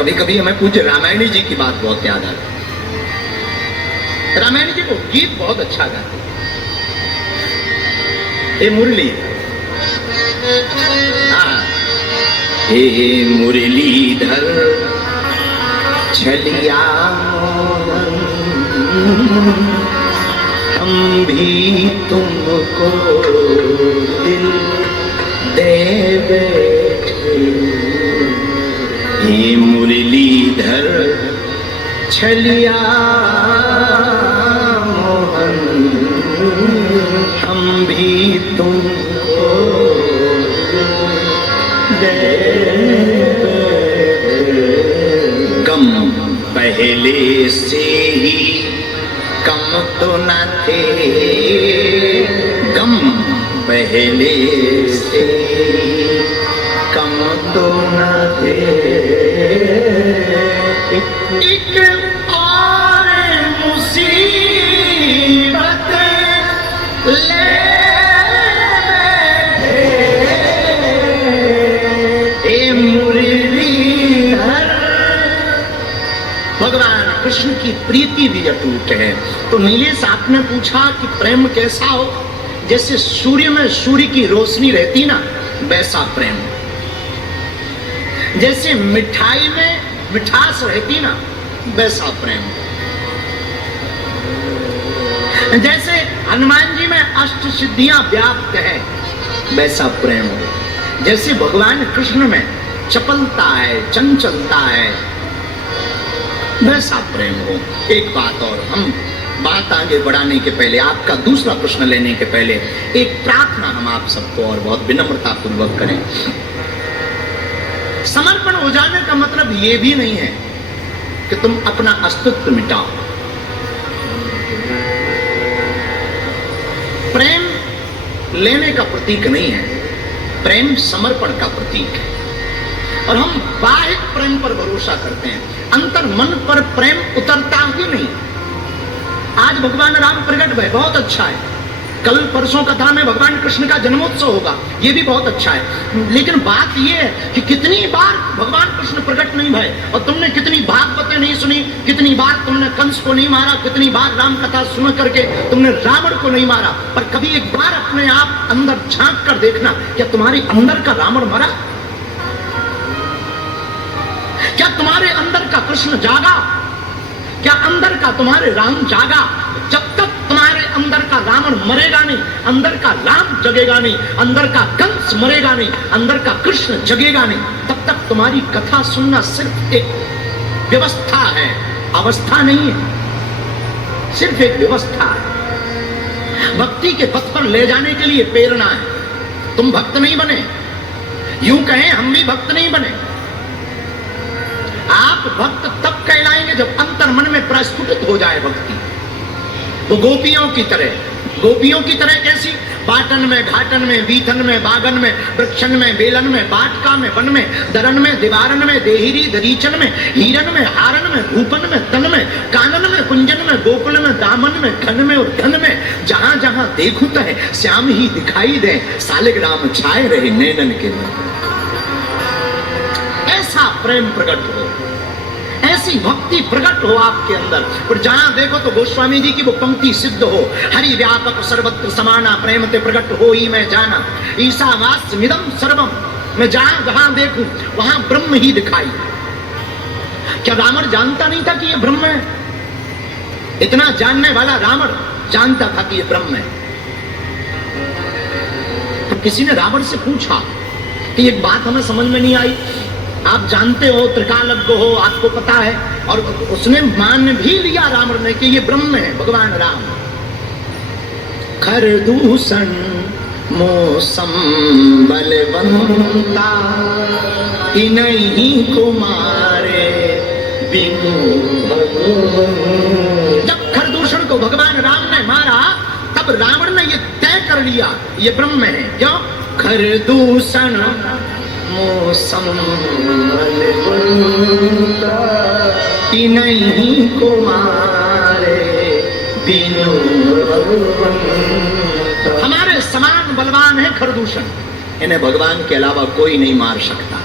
कभी कभी हमें पूज्य रामायणी जी की बात बहुत याद आती है। रामायणी जी को गीत बहुत अच्छा गाते। हे मुरली, हे मुरलीधर छलिया हम भी तुमको दिल दे बैठे। हे मुरलीधर छलिया मोहन हम भी तुमको दे बैठे। गम पहले से ही कम तो न थे, गम पहले से कम तो न थे। एक और मुसीबत ले बैठे। मुरलीधर भगवान कृष्ण की प्रीति भी अटूट है। तो नीलेश आपने पूछा कि प्रेम कैसा हो? जैसे सूर्य में सूर्य की रोशनी रहती ना, वैसा प्रेम। जैसे मिठाई में मिठास रहती ना, वैसा प्रेम। जैसे हनुमान जी में अष्ट सिद्धियां व्याप्त है, वैसा प्रेम। जैसे भगवान कृष्ण में चपलता है, चंचलता है, वैसा प्रेम हो। एक बात और, हम बात आगे बढ़ाने के पहले, आपका दूसरा प्रश्न लेने के पहले एक प्रार्थना हम आप सबको और बहुत विनम्रता पूर्वक करें। समर्पण हो जाने का मतलब ये भी नहीं है कि तुम अपना अस्तित्व मिटाओ। प्रेम लेने का प्रतीक नहीं है, प्रेम समर्पण का प्रतीक है। और हम बाह्य प्रेम पर भरोसा करते हैं, अंतर मन पर प्रेम उतरता ही नहीं। आज भगवान राम प्रकट भय, बहुत अच्छा है। कल परसों कथा में भगवान कृष्ण का जन्मोत्सव होगा, ये भी बहुत अच्छा है। लेकिन बात ये है कि कितनी बार भगवान कृष्ण प्रकट नहीं भय, और तुमने कितनी भागवतें नहीं सुनी, कितनी बार तुमने कंस को नहीं मारा, कितनी बार राम कथा सुन करके तुमने रावण को नहीं मारा। पर कभी एक बार अपने आप अंदर झांक कर देखना, क्या तुम्हारे अंदर का रावण मरा? क्या तुम्हारे अंदर का कृष्ण जागा? क्या अंदर का तुम्हारे राम जागा? जब तक तुम्हारे अंदर का रावण मरेगा नहीं, अंदर का राम जगेगा नहीं, अंदर का कंस मरेगा नहीं, अंदर का कृष्ण जगेगा नहीं, तब तक तुम्हारी कथा सुनना सिर्फ एक व्यवस्था है, अवस्था नहीं है, सिर्फ एक व्यवस्था है। भक्ति के पथ पर ले जाने के लिए प्रेरणा है। तुम भक्त नहीं बने, यूं कहें हम भी भक्त नहीं बने। आप भक्त तब कहलाएंगे जब अंतर मन में प्रस्फुटित हो जाए भक्ति। वो गोपियों की तरह, गोपियों की तरह कैसी? बाटन में, घाटन में, बीथन में, बागन में, वृक्षन में, बेलन में, बाटका में, वन में, दरन में, दीवारन में, देहिरी दरीचन में, हीरन में, हारन में, भूपन में, तन में, कानन में, कुंजन में, गोकुल में, दामन में, घन में और धन में, जहां जहां देखूं तह श्याम ही दिखाई दे, सालिग्राम छाए रहे नैनन के मन। ऐसा प्रेम प्रकट हो, ऐसी भक्ति प्रकट हो आपके अंदर। और जहां देखो तो गोस्वामी जी की वो पंक्ति सिद्ध हो, हरि व्यापक सर्वत्र समाना, प्रेम ते प्रकट हो ही मैं जाना, ईशावास्यमिदं सर्वम। मैं जहां जहां देखूं वहां ब्रह्म ही दिखाई। क्या रावण जानता नहीं था कि ये ब्रह्म है? इतना जानने वाला रावण जानता था कि ये ब्रह्म है। तो किसी ने रावण से पूछा कि एक बात हमें समझ में नहीं आई, आप जानते हो, त्रिकालज्ञ हो, आपको पता है, और उसने मान भी लिया रावण ने कि ये ब्रह्म है, भगवान राम। खरदूषण मौसम बलवंता, इन्हीं को मारे बिनु भगवान। जब खरदूषण को भगवान राम ने मारा, तब रावण ने ये तय कर लिया ये ब्रह्म है। क्यों? खरदूषण मौसम इन्हीं को मारे बिनु भगवान। हमारे समान बलवान है खरदूषण, इन्हें भगवान के अलावा कोई नहीं मार सकता।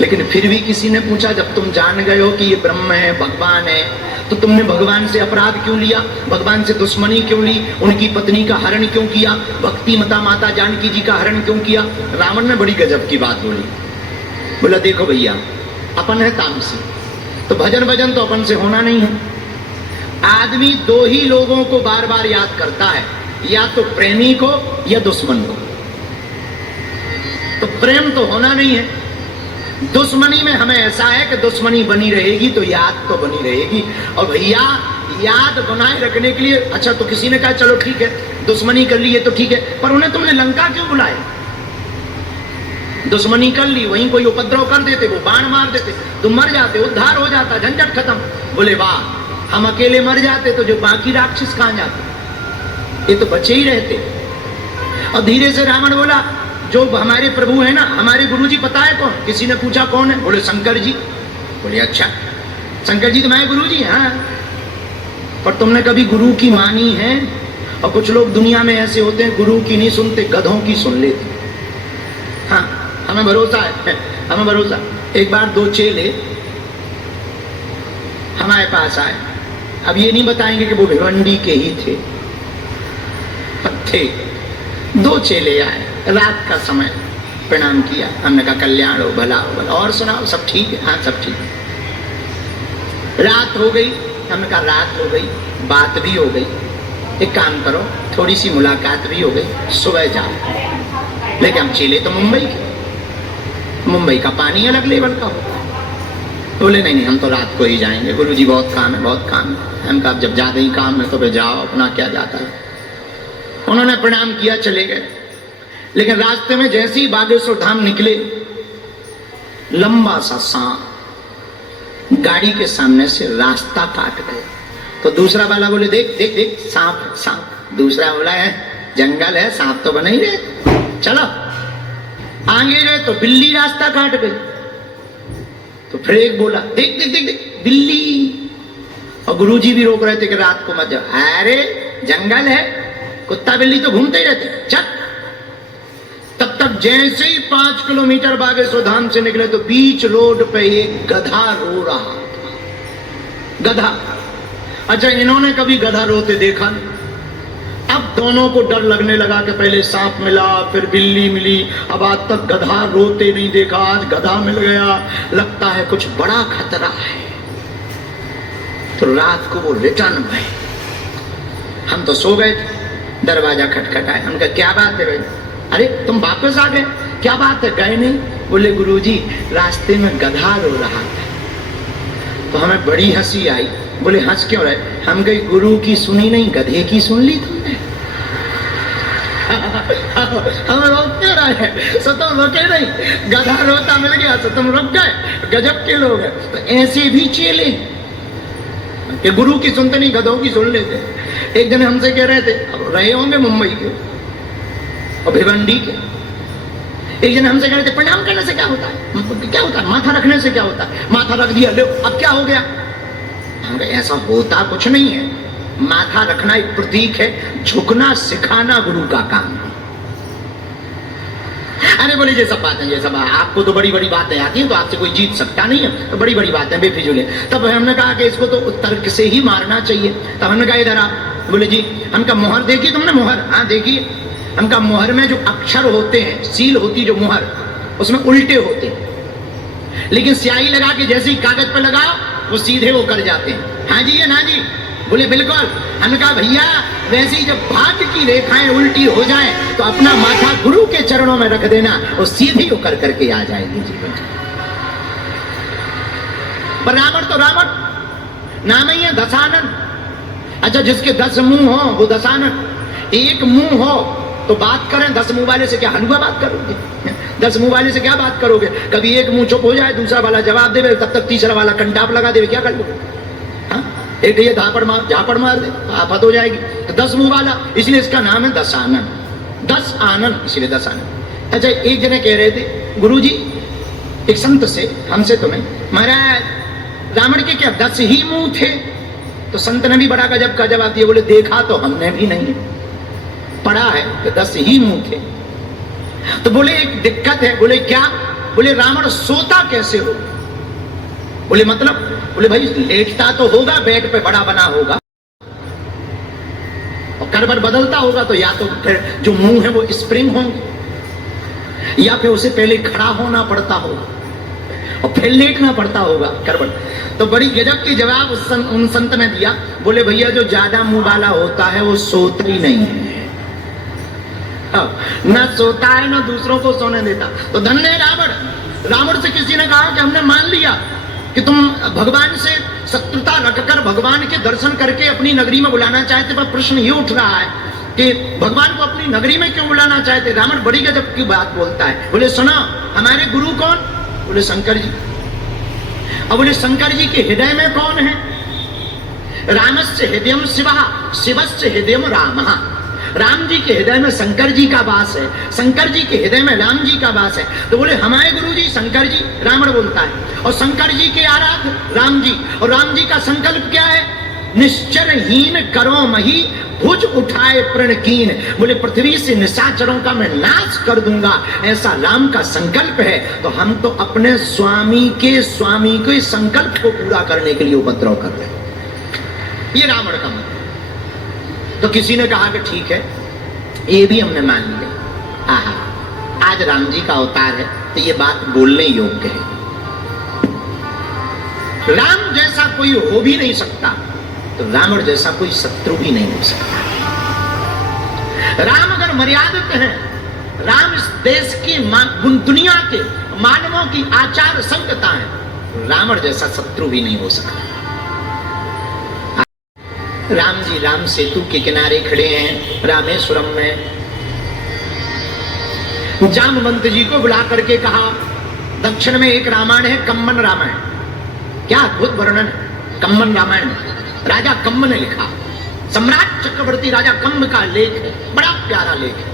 लेकिन फिर भी किसी ने पूछा, जब तुम जान गए हो कि ये ब्रह्म है, भगवान है, तो तुमने भगवान से अपराध क्यों लिया, भगवान से दुश्मनी क्यों ली, उनकी पत्नी का हरण क्यों किया, भक्ति माता जानकी जी का हरण क्यों किया? रावण ने बड़ी गजब की बात बोली। बोला देखो भैया, अपन है तामसी, तो भजन भजन तो अपन से होना नहीं है। आदमी दो ही लोगों को बार बार याद करता है, या तो प्रेमी को या दुश्मन को। तो प्रेम तो होना नहीं है। दुश्मनी में हमें ऐसा है कि दुश्मनी बनी रहेगी तो याद तो बनी रहेगी। और भैया याद बनाए रखने के लिए, अच्छा तो किसी ने कहा चलो ठीक है दुश्मनी कर ली है तो ठीक है, पर उन्हें तुमने लंका क्यों बुलाया? दुश्मनी कर ली, वहीं कोई उपद्रव कर देते, वो बाण मार देते, तुम मर जाते, उद्धार हो जाता, झंझट खत्म। बोले वाह, हम अकेले मर जाते तो जो बाकी राक्षस कहां जाते, ये तो बचे ही रहते। और धीरे से रावण बोला, जो हमारे प्रभु है ना, हमारे गुरुजी पता है कौन? किसी ने पूछा कौन है? बोले शंकर जी। बोले अच्छा, शंकर जी तुम्हारे गुरुजी? हाँ। पर तुमने कभी गुरु की मानी है? और कुछ लोग दुनिया में ऐसे होते हैं, गुरु की नहीं सुनते, गधों की सुन लेते। हाँ, हमें भरोसा है, हमें भरोसा। एक बार दो चेले हमारे पास आए। अब ये नहीं बताएंगे कि वो भिवंडी के ही थे, थे। दो चेले आए, रात का समय, प्रणाम किया, हमने कहा कल्याण हो, भला हो, भला। और सुनाओ, सब ठीक है? हाँ सब ठीक है। रात हो गई, हमने कहा रात हो गई, बात भी हो गई, एक काम करो, थोड़ी सी मुलाकात भी हो गई, सुबह जाओ। लेकिन हम चेले तो मुंबई के, मुंबई का पानी अलग लेवल का होता है। बोले नहीं नहीं, हम तो रात को ही जाएंगे, गुरुजी बहुत काम है, बहुत काम है। हम कहा जब ज्यादा ही काम है तो फिर जाओ, अपना क्या जाता है। उन्होंने प्रणाम किया, चले गए। लेकिन रास्ते में जैसे ही बागेश्वर धाम निकले, लंबा सा सांप गाड़ी के सामने से रास्ता काट गए। तो दूसरा वाला बोले देख देख देख, सांप सांप। दूसरा बोला है जंगल है, सांप तो बना ही रहे, चलो। आगे गए तो बिल्ली रास्ता काट गई। तो फिर एक बोला देख देख देख देख बिल्ली। और गुरुजी भी रोक रहे थे कि रात को मत जाओ। अरे जंगल है, कुत्ता बिल्ली तो घूमते ही रहते, चल। तब तक जैसे ही 5 किलोमीटर बागेश्वर धाम से निकले तो बीच रोड पे एक गधा रो रहा था। गधा, अच्छा इन्होंने कभी गधा रोते देखा नहीं। अब दोनों को डर लगने लगा कि पहले सांप मिला, फिर बिल्ली मिली, अब आज तक गधा रोते नहीं देखा, आज गधा मिल गया, लगता है कुछ बड़ा खतरा है। तो रात को वो रिटर्न भय, हम तो सो गए थे, दरवाजा खटखटाए। हम कहा क्या बात है भाई? अरे तुम वापस आ गए, क्या बात है, गए नहीं? बोले गुरुजी रास्ते में गधा रो रहा था। तो हमें बड़ी हंसी आई। बोले हंस क्यों रहे? हम कहीं गुरु की सुनी नहीं, गधे की सुन ली तुमने। हम रोक क्यों रहे? सो तुम रोके नहीं, गधा रोता मिल गया तो तुम रुक गए, गजब के लोग हैं। तो ऐसे भी चेले कि गुरु की सुनते नहीं, गधों की सुन लेते। एक दिन हमसे कह रहे थे, अब रहे होंगे मुंबई के और भिवंडी के, एक जन हमसे कह रहे थे प्रणाम करने से क्या होता है? क्या होता है? माथा रखने से क्या होता है? माथा रख दिया, लो अब क्या हो गया? हम कहे ऐसा होता कुछ नहीं है, माथा रखना एक प्रतीक है, झुकना सिखाना गुरु का काम है। अरे बोले ये सब बातें, ये सब आपको तो बड़ी बड़ी बातें आती हैं, तो आपसे कोई जीत सकता नहीं है, तो बड़ी बड़ी बातें बेफिजूल है। तब हमने कहा कि इसको तो तर्क से ही मारना चाहिए। तब हमने कहा इधर आप। बोले जी, हमका मोहर देखी तुमने? मोहर? हाँ देखी। हमका मोहर में जो अक्षर होते हैं, सील होती जो मोहर, उसमें उल्टे होते हैं, लेकिन स्याही लगा के जैसे ही कागज पर लगाओ वो सीधे वो कर जाते हैं। हाँ जी या ना जी? बोले बिल्कुल। हमने कहा भैया वैसे ही जब भाग्य की रेखाएं उल्टी हो जाएं तो अपना माथा गुरु के चरणों में रख देना, वो सीधी होकर करके आ जाएगी जीवन। पर रावण तो रावण नाम ही है दशानन। अच्छा जिसके 10 मुंह हो वो दशानन, एक मुंह हो तो बात करें, 10 मुंह वाले से क्या हलवा बात करोगे? 10 मुंह वाले से क्या बात करोगे? कभी एक मुंह चुप हो जाए, दूसरा वाला जवाब देवे, तब तक तीसरा वाला कंटाप लगा देवे, क्या कर लो? हाँ? एक ये झापड़ मार दे, आफत हो जाएगी। तो 10 मुंह वाला, इसलिए इसका नाम है दशानन। 10 आनंद, इसलिए दशानन। अच्छा एक जने कह रहे थे गुरुजी एक संत से, हमसे तुम्हें, महाराज रावण के क्या 10 ही मुंह थे? तो संत ने भी बड़ा गजब का जवाब दिया। बोले देखा तो हमने भी नहीं, पढ़ा है कि 10 ही मुंह थे। तो बोले एक दिक्कत है। बोले क्या? बोले रावण सोता कैसे हो? बोले मतलब? बोले भाई लेटता तो होगा, बेड पे बड़ा बना होगा और करवट बदलता होगा, तो या तो फिर जो मुंह है वो स्प्रिंग होंगे, या फिर उसे पहले खड़ा होना पड़ता होगा और फिर लेटना पड़ता होगा करवट। तो बड़ी गजब की जवाब उन संत ने दिया। बोले भैया जो ज्यादा मुंह वाला होता है वो सोता ही नहीं है, ना सोता है ना दूसरों को सोने देता। तो धन्य रावण। रावण से किसी ने कहा कि हमने मान लिया कि तुम भगवान से शत्रुता रखकर भगवान के दर्शन करके अपनी नगरी में बुलाना चाहते, पर प्रश्न ये उठ रहा है कि भगवान को अपनी नगरी में क्यों बुलाना चाहते? रावण बड़ी गजब की बात बोलता है। बोले सुना, हमारे गुरु कौन? बोले शंकर जी। अब बोले शंकर जी के हृदय में कौन है? रामस्य हृदयम शिवः, शिवस्य हृदयम रामः। राम जी के हृदय में शंकर जी का वास है, शंकर जी के हृदय में राम जी का वास है। तो बोले हमारे गुरु जी शंकर जी, रावण बोलता है। और शंकर जी के आराध्य राम जी, और राम जी का संकल्प क्या है? निश्चरहीन करो मही, भुज उठाए प्रणकीन। बोले पृथ्वी से निशाचरों का मैं नाश कर दूंगा, ऐसा राम का संकल्प है। तो हम तो अपने स्वामी के संकल्प को पूरा करने के लिए उपद्रव कर रहे हैं। ये रावण का मतलब। तो किसी ने कहा कि ठीक है, ये भी हमने मान लिया। आहा, आज राम जी का अवतार है तो ये बात बोलने योग्य है। राम जैसा कोई हो भी नहीं सकता, तो रावण जैसा कोई शत्रु भी नहीं हो सकता। राम अगर मर्यादित है, राम इस देश की दुनिया के मानवों की आचार संहिता है, रावण जैसा शत्रु भी नहीं हो सकता। राम जी राम सेतु के किनारे खड़े हैं रामेश्वरम में। जामवंत जी को बुला करके कहा, दक्षिण में एक रामायण है कम्मन रामायण, क्या अद्भुत वर्णन है कम्मन रामायण में। राजा कम्म ने लिखा, सम्राट चक्रवर्ती राजा कम्म का लेख है, बड़ा प्यारा लेख है।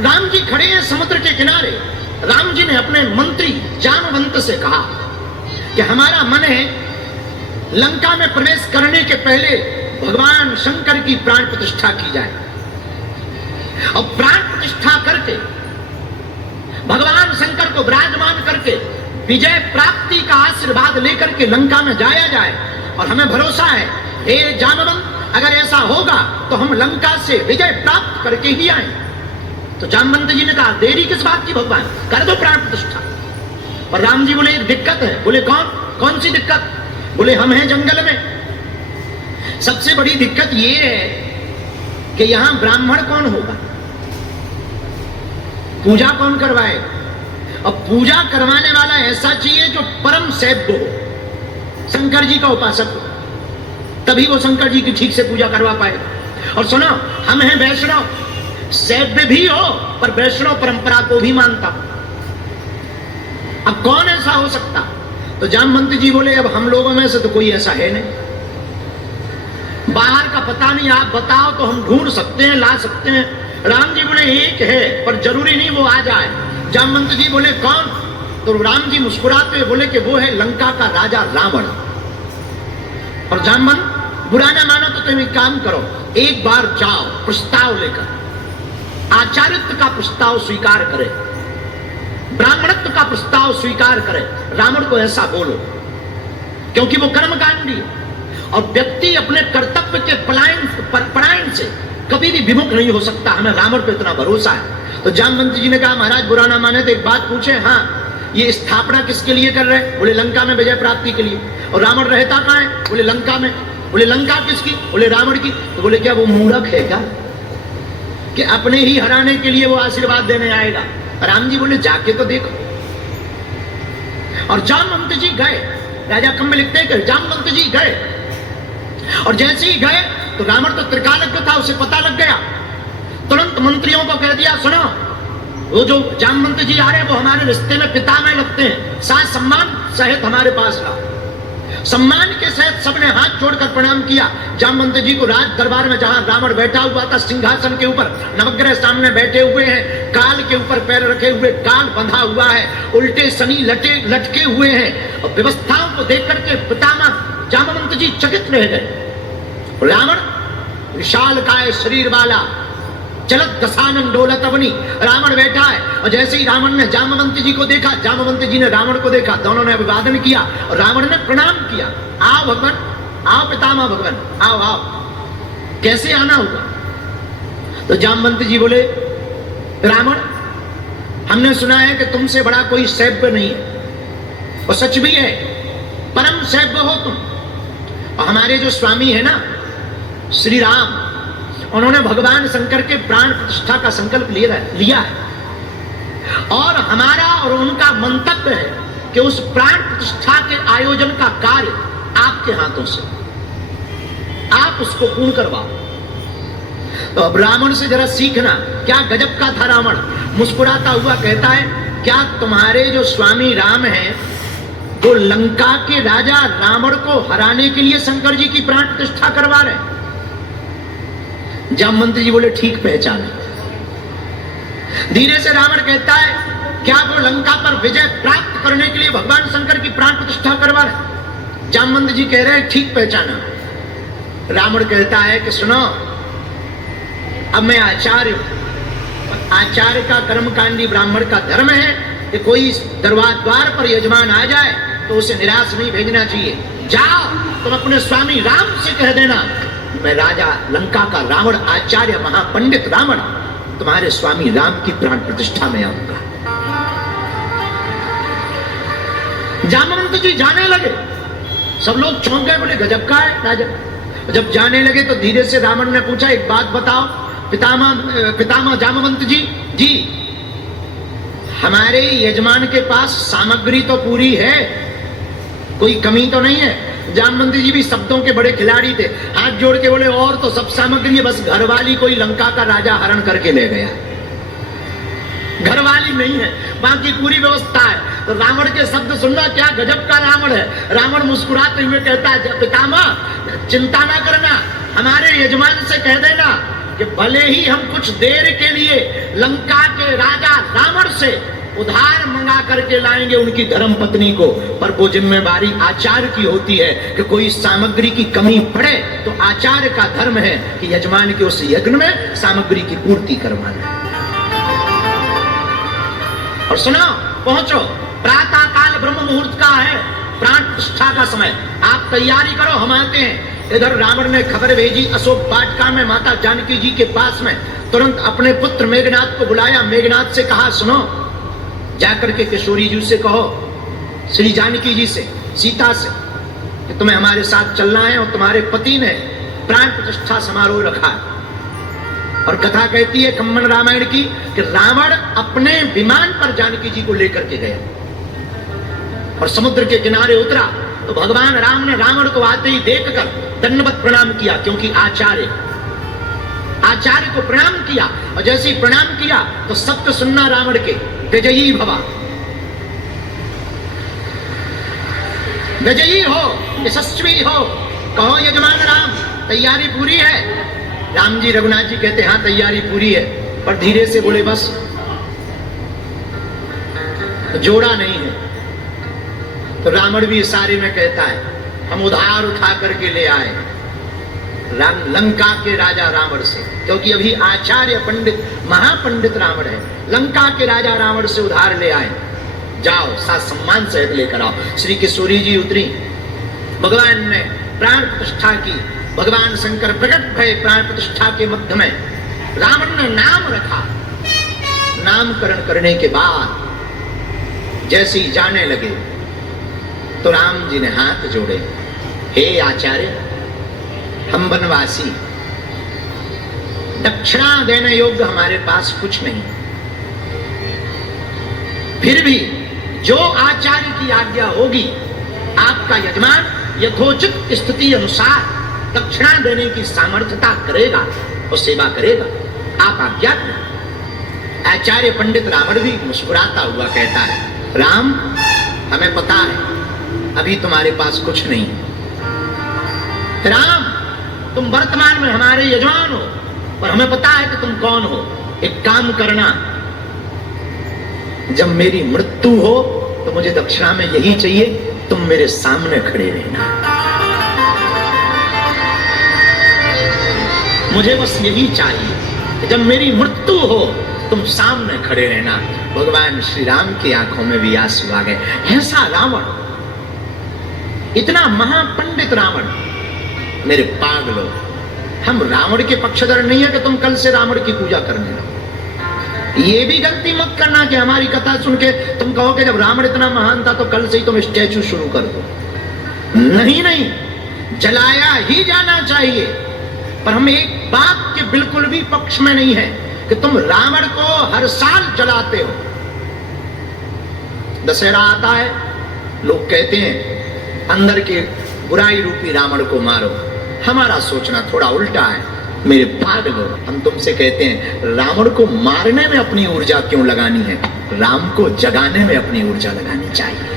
राम जी खड़े हैं समुद्र के किनारे। राम जी ने अपने मंत्री जामवंत से कहा कि हमारा मन है लंका में प्रवेश करने के पहले भगवान शंकर की प्राण प्रतिष्ठा की जाए, और प्राण प्रतिष्ठा करके भगवान शंकर को विराजमान करके विजय प्राप्ति का आशीर्वाद लेकर के लंका में जाया जाए। और हमें भरोसा है हे जामवंत, अगर ऐसा होगा तो हम लंका से विजय प्राप्त करके ही आए। तो जामवंत जी ने कहा, देरी किस बात की भगवान, कर दो प्राण प्रतिष्ठा। और राम जी बोले एक दिक्कत है। बोले कौन सी दिक्कत? बोले हम हैं जंगल में, सबसे बड़ी दिक्कत ये है कि यहां ब्राह्मण कौन होगा, पूजा कौन करवाएगा? और पूजा करवाने वाला ऐसा चाहिए जो परम सैव्य हो, शंकर जी का उपासक हो, तभी वो शंकर जी की ठीक से पूजा करवा पाएगा। और सुनो, हम हैं वैष्णव, सैव्य भी हो पर वैष्णव परंपरा को भी मानता। अब कौन ऐसा हो सकता? तो जामवंत जी बोले, अब हम लोगों में से तो कोई ऐसा है नहीं, बाहर का पता नहीं, आप बताओ तो हम ढूंढ सकते हैं, ला सकते हैं। राम जी बोले एक है, पर जरूरी नहीं वो आ जाए। जामवंत जी बोले कौन? तो राम जी मुस्कुराते बोले कि वो है लंका का राजा रावण। और जामवंत, बुरा ना मानो तो तुम एक काम करो, एक बार जाओ प्रस्ताव लेकर, आचार्यत्व का प्रस्ताव स्वीकार करे, ब्राह्मणत्व का प्रस्ताव स्वीकार करे, रावण को ऐसा बोलो, क्योंकि वो कर्मकांडी है और व्यक्ति अपने कर्तव्य के पलायन से कभी भी विमुख नहीं हो सकता। हमें रावण पे इतना भरोसा है। तो जामवंत जी ने कहा, महाराज बुरा ना माने तो एक बात पूछे, हाँ ये स्थापना किसके लिए कर रहे हैं? बोले लंका में विजय प्राप्ति के लिए। और रावण रहता कहाँ है? बोले लंका में। बोले लंका किसकी? बोले रावण की। तो बोले क्या वो मूर्ख है क्या कि अपने ही हराने के लिए वो आशीर्वाद देने आएगा? राम जी बोले जाके तो देखो। और जामवंत जी गए, राजा कम्म लिखते हैं कि जामवंत जी गए, और जैसे ही गए तो रावण तो त्रिकालज्ञ था, उसे पता लग गया। तुरंत मंत्रियों को कह दिया, सुनो वो जो जामवंत जी आ रहे हैं वो हमारे रिश्ते में पितामह लगते हैं, साथ सम्मान सहित हमारे पास लाओ। सम्मान के सहित सबने हाथ जोड़कर प्रणाम किया। जामवंत जी को राज दरबार में जहां रावण बैठा हुआ था सिंहासन के ऊपर, नवग्रह सामने बैठे हुए हैं, काल के ऊपर पैर रखे हुए, कान बंधा हुआ है, उल्टे शनि लटके हुए हैं। और व्यवस्थाओं को देख करके पितामह जामवंत जी चकित रह गए। रावण विशाल काय शरीर वाला, चलत दशानन डोलत अवनी। रावण बैठा है और जैसे ही रावण ने जामवंत जी को देखा, जामवंत जी ने रावण को देखा, दोनों ने अभिवादन किया और रावण ने प्रणाम किया। आओ भगवान, आओ पितामह भगवान, आओ आओ, कैसे आना होगा? तो जामवंत जी बोले, रावण, हमने सुना है कि तुमसे बड़ा कोई सैव्य नहीं है, और सच भी है, परम सैव्य हो तुम। और हमारे जो स्वामी है ना श्री राम, उन्होंने भगवान शंकर के प्राण प्रतिष्ठा का संकल्प लिया है, और हमारा और उनका मंतव्य है कि उस प्राण प्रतिष्ठा के आयोजन का कार्य आपके हाथों से, आप उसको पूर्ण करवाओ। तो अब रावण से जरा सीखना, क्या गजब का था रावण। मुस्कुराता हुआ कहता है, क्या तुम्हारे जो स्वामी राम हैं वो लंका के राजा रावण को हराने के लिए शंकर जी की प्राण प्रतिष्ठा करवा रहे हैं? जामवंत जी बोले, ठीक पहचाने। धीरे से रावण कहता है, क्या वो लंका पर विजय प्राप्त करने के लिए भगवान शंकर की प्राण प्रतिष्ठा करवा रहे? जामवंत जी कह रहे हैं, ठीक पहचाना। रावण कहता है कि सुनो, अब मैं आचार्य हूं, आचार्य का कर्मकांडी ब्राह्मण का धर्म है कि कोई द्वार पर यजमान आ जाए तो उसे निराश नहीं भेजना चाहिए। जाओ तुम अपने स्वामी राम से कह देना, मैं राजा लंका का रावण, आचार्य महापंडित रावण, तुम्हारे स्वामी राम की प्राण प्रतिष्ठा में आऊंगा। जामवंत जी जाने लगे, सब लोग चौंक गए, बोले गजब का है राजा। जब जाने लगे तो धीरे से रावण ने पूछा, एक बात बताओ पितामह जामवंत जी, हमारे यजमान के पास सामग्री तो पूरी है, कोई कमी तो नहीं है? जामवंत जी भी शब्दों के बड़े खिलाड़ी थे, हाथ जोड़ के बोले, और तो सब सामग्री है, बस घरवाली कोई लंका का राजा हरण करके ले गया, घरवाली नहीं है, बाकी पूरी व्यवस्था है। तो रावण के शब्द सुनना, क्या गजब का रावण है। रावण मुस्कुराते हुए कहता है, पितामह चिंता ना करना, हमारे यजमान से कह देना कि भले ही हम कुछ देर के लिए लंका के राजा रावण से उधार मंगा करके लाएंगे उनकी धर्म पत्नी को, पर वो जिम्मेवारी आचार्य की होती है कि कोई सामग्री की कमी पड़े तो आचार्य का धर्म है कि यजमान के उस यज्ञ में सामग्री की पूर्ति करवाना। और सुनो, पहुंचो, प्रातः काल ब्रह्म मुहूर्त का है, प्राण प्रतिष्ठा का समय, आप तैयारी करो, हम आते हैं। इधर रावण ने खबर भेजी, अशोक वाटिका में माता जानकी जी के पास में तुरंत अपने पुत्र मेघनाथ को बुलाया। मेघनाथ से कहा, सुनो, जाकर के किशोरी जी से कहो, श्री जानकी जी से, सीता से, कि तुम्हें हमारे साथ चलना है और तुम्हारे पति ने प्राण प्रतिष्ठा समारोह रखा है। और कथा कहती है कम्मन रामायण की कि रावण अपने विमान पर जानकी जी को लेकर के गया और समुद्र के किनारे उतरा तो भगवान राम ने रावण को आते ही देखकर दंडवत प्रणाम किया, क्योंकि आचार्य को प्रणाम किया। और जैसे ही प्रणाम किया तो सत्य सुनना रावण के, विजयी भवा, विजयी हो, यशस्वी हो, कहो यजमान राम तैयारी पूरी है। राम जी रघुनाथ जी कहते, हाँ तैयारी पूरी है, पर धीरे से बोले, बस जोड़ा नहीं है। तो रावण भी इशारे में कहता है, हम उधार उठा करके ले आए लंका के राजा रावण से, क्योंकि अभी आचार्य पंडित महापंडित रावण है, लंका के राजा रावण से उधार ले आए, जाओ साथ सम्मान सहित लेकर आओ। श्री किशोरी जी उतरी, भगवान ने प्राण प्रतिष्ठा की, भगवान शंकर प्रकट भय प्राण प्रतिष्ठा के मध्य में। रावण ने नाम रखा, नामकरण करने के बाद जैसे ही जाने लगे तो राम जी ने हाथ जोड़े, हे आचार्य, हम वनवासी, दक्षिणा देने योग्य हमारे पास कुछ नहीं, फिर भी जो आचार्य की आज्ञा होगी आपका यजमान यथोचित स्थिति अनुसार दक्षिणा देने की सामर्थ्यता करेगा और सेवा करेगा, आप आज्ञा करें। आचार्य पंडित रावण भी मुस्कुराता हुआ कहता है, राम हमें पता है अभी तुम्हारे पास कुछ नहीं, राम तुम वर्तमान में हमारे यजमान हो, पर हमें पता है कि तुम कौन हो। एक काम करना, जब मेरी मृत्यु हो तो मुझे दक्षिणा में यही चाहिए, तुम मेरे सामने खड़े रहना, मुझे बस यही चाहिए। जब मेरी मृत्यु हो तुम सामने खड़े रहना। भगवान श्री राम की आंखों में भी आंसू आ गए। ऐसा रावण, इतना महापंडित रावण। मेरे पागलों, हम रावण के पक्षधर नहीं है कि तुम कल से रावण की पूजा करने लगो। ये भी गलती मत करना कि हमारी कथा सुन के तुम कहो कि जब रावण इतना महान था तो कल से ही तुम स्टैचू शुरू कर दो। नहीं नहीं, जलाया ही जाना चाहिए। पर हम एक बात के बिल्कुल भी पक्ष में नहीं है कि तुम रावण को हर साल जलाते हो। दशहरा आता है, लोग कहते हैं अंदर के बुराई रूपी रावण को मारो। हमारा सोचना थोड़ा उल्टा है। मेरे पागलों, हम तुमसे कहते हैं रावण को मारने में अपनी ऊर्जा क्यों लगानी है, राम को जगाने में अपनी ऊर्जा लगानी चाहिए।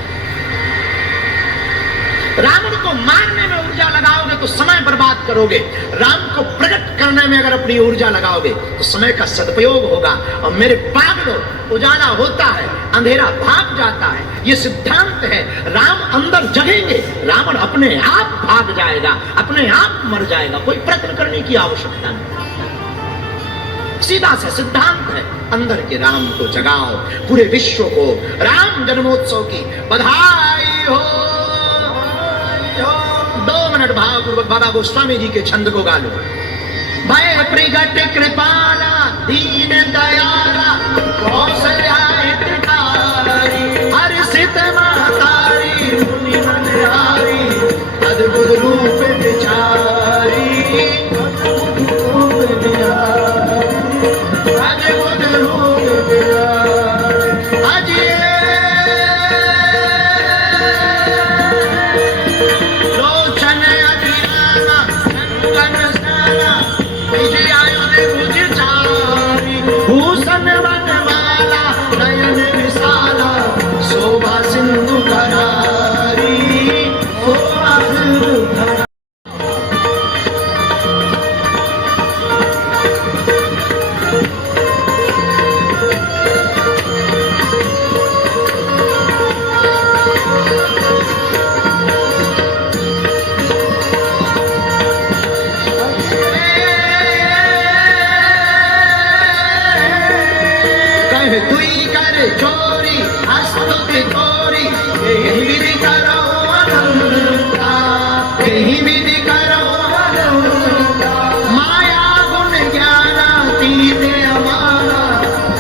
रावण को मारने में ऊर्जा लगाओगे तो समय बर्बाद करोगे। राम को प्रकट करने में अगर अपनी ऊर्जा लगाओगे तो समय का सदुपयोग होगा। और मेरे पागलों, उजाला होता है, अंधेरा भाग जाता है, ये सिद्धांत है। राम अंदर जगेंगे, रावण अपने आप भाग जाएगा, अपने आप मर जाएगा। कोई प्रयत्न करने की आवश्यकता नहीं। सीधा सा सिद्धांत है, अंदर के राम को जगाओ। पूरे विश्व को राम जन्मोत्सव की बधाई हो। 2 मिनट भावपूर्वक बाबा गोस्वामी जी के छंद को गा लो। भय प्रगट कृपाला दीन दयाला कौशल्या हितकारी हर्षित महतारी मुनि मनहारी अद्भुत रूप विचारी अद्भुत रूप अजय भूषण बनमाला नयन विशाला शोभा सिंधु करारी शोभा सिंधु करारी। दुई कर चोरी हस्तुति तोरी यही विधि करो अनंता यही विधि करो अनंता माया गुण ज्ञानातीत अमाना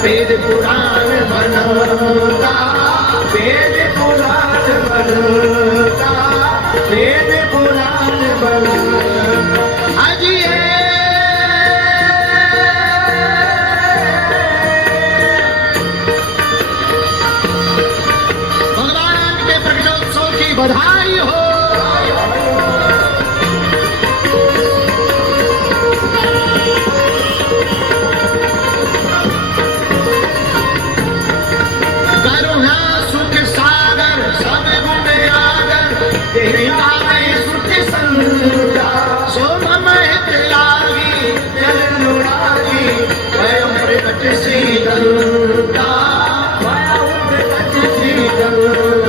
वेद पुराण बनता वेद पुराण बनता वेद पुराण बनता। अजिए बधाई हो। करुणा सुख सागर सब गुण आगर तेरी बातें श्रुति संता सोम महित लागी जल नुरागी स्वयं प्रकट शीतलता स्वयं प्रकट शीतलता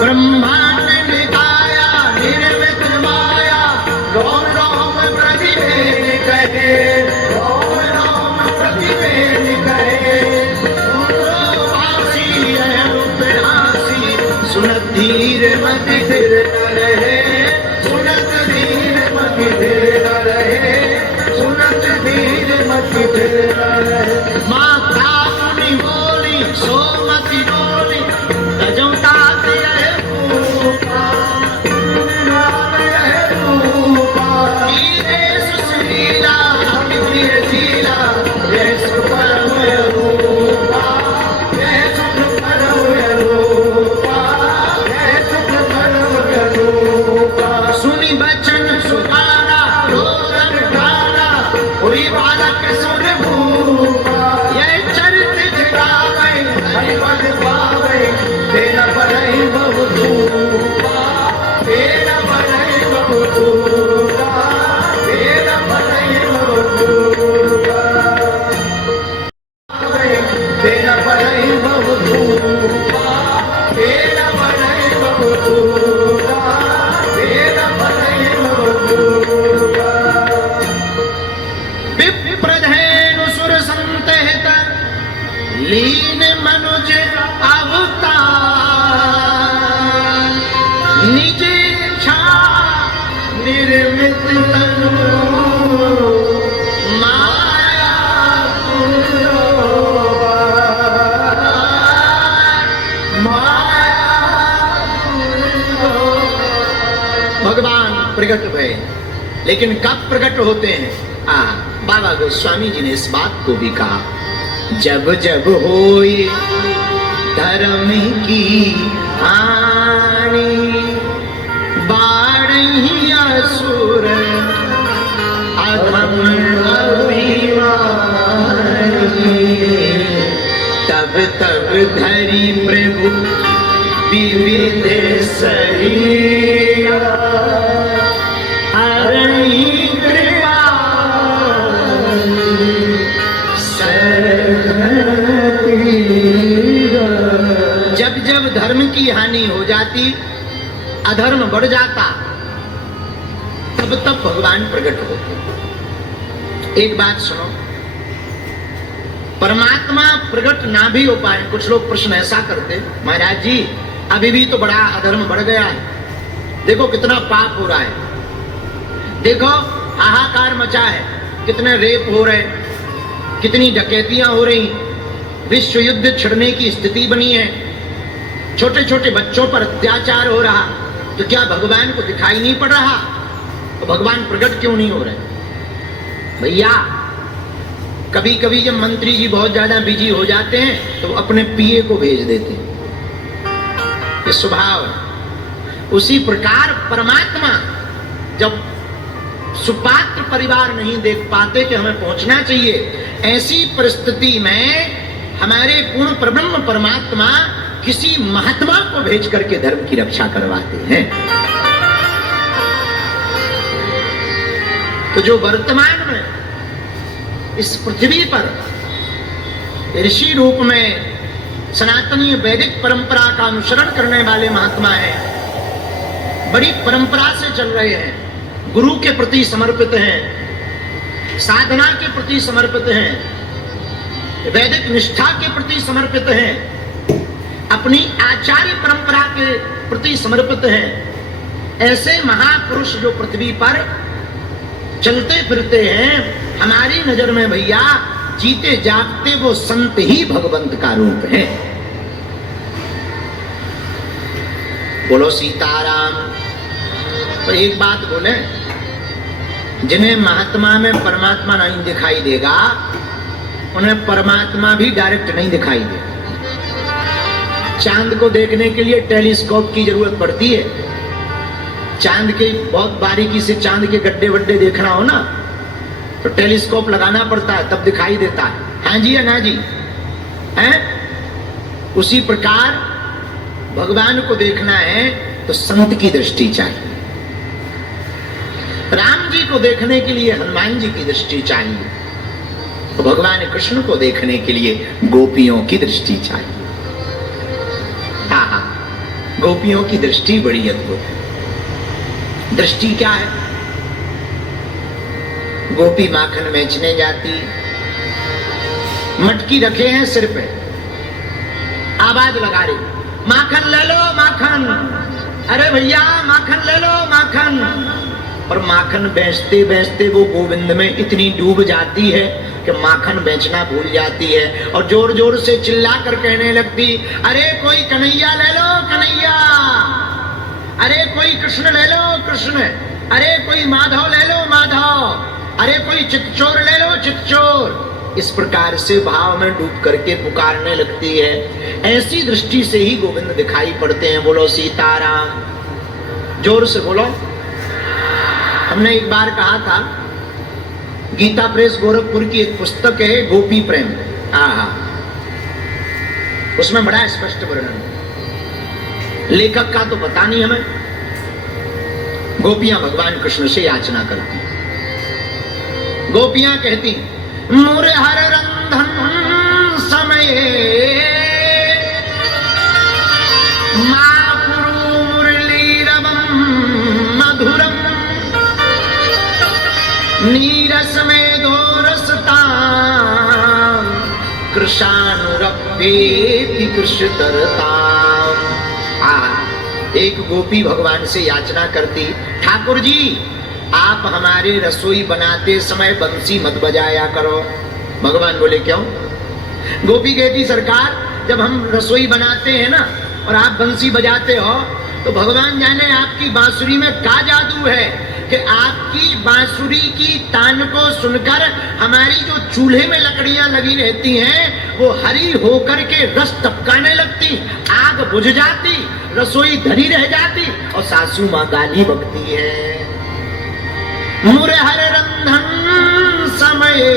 ब्रह्मांड निकाया निर्मित माया रोम रोम प्रतिभेद कहे रोम रोम प्रतिभेद कहे वासी रूपहासी सुनत धीर मति धीर रहे सुनत धीर मति धीर रहे सुनत धीर मति धीर रहे। माता मुनि बोली सोमति बोली गजौता सुनी बचन सुहाना रोदन गाना हुई बालक सुन भूपा लीन मनुज अवतार, निज इच्छा निर्मित तनु, माया भगवान प्रकट भय। लेकिन कब प्रकट होते हैं? बाबा गोस्वामी जी ने इस बात को भी कहा, जब जब होए धर्म की हानि, बाढ़ी असुर अधम अभिमानी, तब तब धरि प्रभु विविध शरीर, हरहि कृपा जब जब धर्म की हानि हो जाती, अधर्म बढ़ जाता, तब तब भगवान प्रकट होते। एक बात सुनो, परमात्मा प्रकट ना भी हो पाए, कुछ लोग प्रश्न ऐसा करते, महाराज जी अभी भी तो बड़ा अधर्म बढ़ गया है, देखो कितना पाप हो रहा है, देखो हाहाकार मचा है, कितने रेप हो रहे, कितनी डकैतियां हो रही, विश्व युद्ध छिड़ने की स्थिति बनी है, छोटे छोटे बच्चों पर अत्याचार हो रहा, तो क्या भगवान को दिखाई नहीं पड़ रहा? तो भगवान प्रकट क्यों नहीं हो रहे? भैया कभी कभी जब मंत्री जी बहुत ज्यादा बिजी हो जाते हैं तो अपने पीए को भेज देते हैं, ये स्वभाव है। उसी प्रकार परमात्मा जब सुपात्र परिवार नहीं देख पाते कि हमें पहुंचना चाहिए, ऐसी परिस्थिति में हमारे पूर्ण परब्रह्म परमात्मा किसी महात्मा को भेज करके धर्म की रक्षा करवाते हैं। तो जो वर्तमान में इस पृथ्वी पर ऋषि रूप में सनातनी वैदिक परंपरा का अनुसरण करने वाले महात्मा हैं, बड़ी परंपरा से चल रहे हैं, गुरु के प्रति समर्पित हैं, साधना के प्रति समर्पित हैं, वैदिक निष्ठा के प्रति समर्पित हैं, अपनी आचार्य परंपरा के प्रति समर्पित हैं, ऐसे महापुरुष जो पृथ्वी पर चलते फिरते हैं, हमारी नजर में भैया जीते जागते वो संत ही भगवंत का रूप है। बोलो सीताराम। तो एक बात बोले, जिन्हें महात्मा में परमात्मा नहीं दिखाई देगा, उन्हें परमात्मा भी डायरेक्ट नहीं दिखाई देगा। चांद को देखने के लिए टेलीस्कोप की जरूरत पड़ती है, चांद के बहुत बारीकी से चांद के गड्ढे वड्ढे देखना हो ना, तो टेलीस्कोप लगाना पड़ता है, तब दिखाई देता है। हाँ जी या ना जी? हैं? उसी प्रकार भगवान को देखना है तो संत की दृष्टि चाहिए, राम जी को देखने के लिए हनुमान जी की दृष्टि चाहिए, तो भगवान कृष्ण को देखने के लिए गोपियों की दृष्टि चाहिए। हाँ हाँ, गोपियों की दृष्टि बड़ी अद्भुत है। दृष्टि क्या है? गोपी माखन बेचने जाती, मटकी रखे हैं सिर पे, आवाज लगा रही, माखन ले लो माखन, अरे भैया माखन ले लो माखन। और माखन बेचते बेचते वो गोविंद में इतनी डूब जाती है कि माखन बेचना भूल जाती है, और जोर जोर से चिल्ला कर कहने लगती, अरे कोई कन्हैया ले लो कन्हैया, अरे कोई कृष्ण ले लो कृष्ण, अरे कोई माधव ले लो माधव, अरे कोई चितचोर ले लो चितचोर। इस प्रकार से भाव में डूब करके पुकारने लगती है। ऐसी दृष्टि से ही गोविंद दिखाई पड़ते हैं। बोलो सीताराम, जोर से बोलो। हमने एक बार कहा था, गीता प्रेस गोरखपुर की एक पुस्तक है गोपी प्रेम, उसमें बड़ा स्पष्ट वर्णन, लेखक का तो पता नहीं हमें। गोपियां भगवान कृष्ण से याचना करती, गोपियां कहती, मुरे हर रंधन समय मापुरु मुरलीरवम मधुरम, नीरस में दो रसता कृशानुरक्त पेति कृष्णतरता। एक गोपी भगवान से याचना करती, ठाकुर जी आप हमारे रसोई बनाते समय बंसी मत बजाया करो। भगवान बोले क्यों? गोपी कहती सरकार जब हम रसोई बनाते हैं ना और आप बंसी बजाते हो तो भगवान जाने आपकी बांसुरी में क्या जादू है कि आपकी बांसुरी की तान को सुनकर हमारी जो चूल्हे में लकड़ियां लगी रहती हैं वो हरी होकर के रस टपकाने लगती, आग बुझ जाती, रसोई धरी रह जाती और सासू माँ गाली बकती है। मुरहर रंधन समये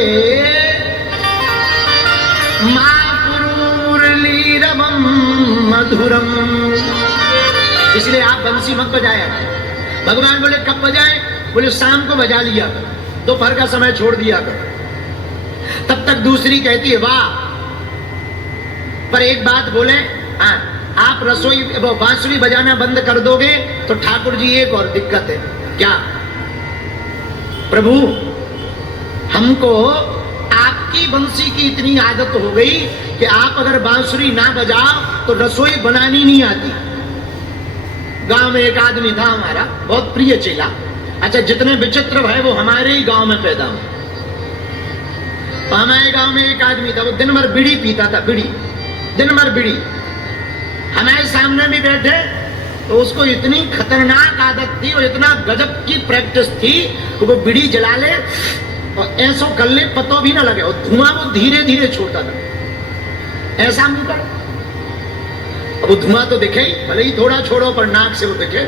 मापुरुरली रवम मधुरम। इसलिए आप बंसी मत बजाया। भगवान बोले कब बजाए? बोले शाम को बजा लिया कर, दोपहर का समय छोड़ दिया कर। तब तक दूसरी कहती है वाह, पर एक बात बोले, हाँ आप रसोई बांसुरी बजाना बंद कर दोगे तो ठाकुर जी एक और दिक्कत है। क्या? प्रभु हमको आपकी बंसी की इतनी आदत हो गई कि आप अगर बांसुरी ना बजाओ तो रसोई बनानी नहीं आती। गांव में एक आदमी था हमारा, बहुत प्रिय चेला। अच्छा जितने विचित्र है वो हमारे ही गांव में पैदा हुए। तो हमारे गांव में एक आदमी था, वो दिन भर बीड़ी पीता था, बीड़ी, दिन भर बीड़ी। हमारे सामने भी बैठे तो उसको इतनी खतरनाक आदत थी और इतना गजब की प्रैक्टिस थी कि वो बीड़ी जला ले और ऐसा कर ले पतो भी ना लगे और धुआं वो धीरे धीरे छोड़ता था, ऐसा मुंह कर। अब वो धुआं तो दिखे ही, भले ही थोड़ा छोड़ो पर नाक से वो दिखे।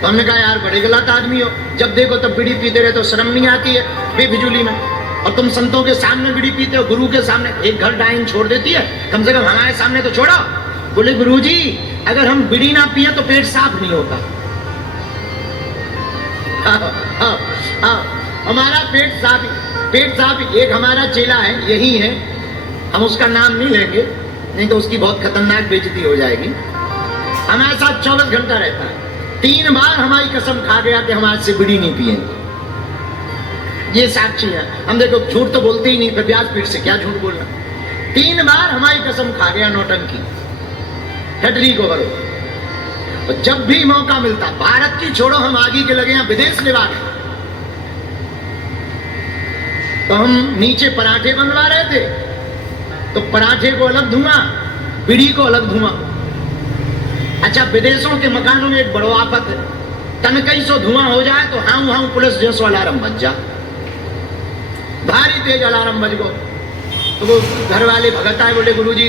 तो हमने कहा यार बड़े गलत आदमी हो, जब देखो तब बीड़ी पीते रहे तो शर्म नहीं आती है बेफिजूली में? और तुम संतों के सामने बीड़ी पीते हो, गुरु के सामने। एक घर डाइन छोड़ देती है, कम से कम हमारे सामने तो छोड़ो। बोले गुरुजी अगर हम बीड़ी ना पिए तो पेट साफ नहीं होता। हमारा पेट साफ। एक हमारा चेला है, यही है, हम उसका नाम नहीं लेंगे नहीं तो उसकी बहुत खतरनाक बेइज्जती हो जाएगी। हमारे साथ 24 घंटा रहता है। 3 बार हमारी कसम खा गया कि हम आज से बीड़ी नहीं पिएंगे। ये साक्षी है। हम देखो झूठ तो बोलते ही नहीं, फिर व्यासपीठ से क्या झूठ बोलना। 3 बार हमारी कसम खा गया, नौटंकी, हेडली को करो। और जब भी मौका मिलता, भारत की छोड़ो हम आगे के लगे हैं विदेश निभा गए। तो हम नीचे पराठे बनवा रहे थे तो पराठे को अलग धुआं, बीड़ी को अलग धुआं। अच्छा विदेशों के मकानों में एक बड़ो आफत है, तनकई सो धुआं हो जाए तो हाउ हाउ पुलिस जैसो अलार्म बज जा, भारी तेज अलार्म बज गो। तो वो घर वाले भगत आए, बोले गुरुजी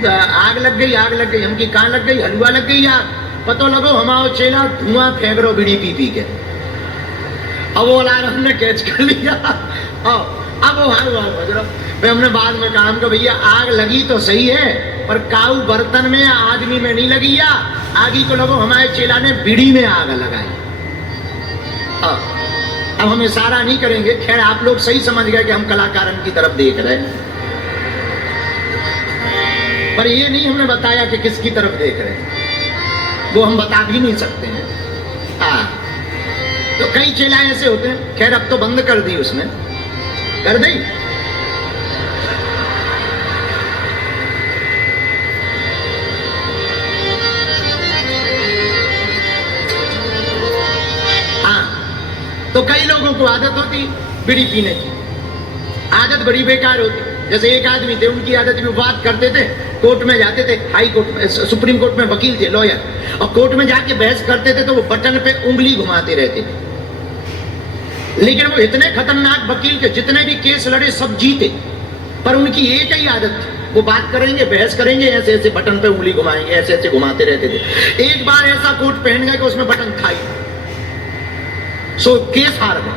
आग लग गई। हमकी कहाँ लग गई? हलवा लग गई आग। पतो लगो हमारो चेला धुआं फेंक रो बीड़ी पी के। अब वो अलार्म ने कैच कर लिया। अब वो हाउ बज रहा। फिर हमने बाद में काम का भैया आग लगी तो सही है पर काऊ बर्तन में या आदमी में नहीं लगी, या आगी तो लगो हमारे चेला ने बीड़ी में आग लगाई। अब हम इशारा नहीं करेंगे, खैर आप लोग सही समझ गए कि हम कलाकारन की तरफ देख रहे हैं, पर ये नहीं हमने बताया कि किसकी तरफ देख रहे हैं, वो हम बता भी नहीं सकते हैं। तो कई चेला ऐसे होते हैं, खैर अब तो बंद कर दी उसने, कर दी। तो कई लोगों को आदत होती बीड़ी पीने की, आदत बड़ी बेकार होती। जैसे एक आदमी थे, उनकी आदत भी बात करते थे, कोर्ट में जाते थे, हाई कोर्ट में, सुप्रीम कोर्ट में वकील थे, लॉयर, और कोर्ट में जाके बहस करते थे तो वो बटन पे उंगली घुमाते रहते थे। लेकिन वो इतने खतरनाक वकील के जितने भी केस लड़े सब जीते, पर उनकी एक ही आदत थी, वो बात करेंगे, बहस करेंगे, ऐसे ऐसे बटन पे उंगली घुमाएंगे, ऐसे ऐसे घुमाते रहते थे। एक बार ऐसा कोट पहन गया कि उसमें बटन था ही, सो केस हार गए।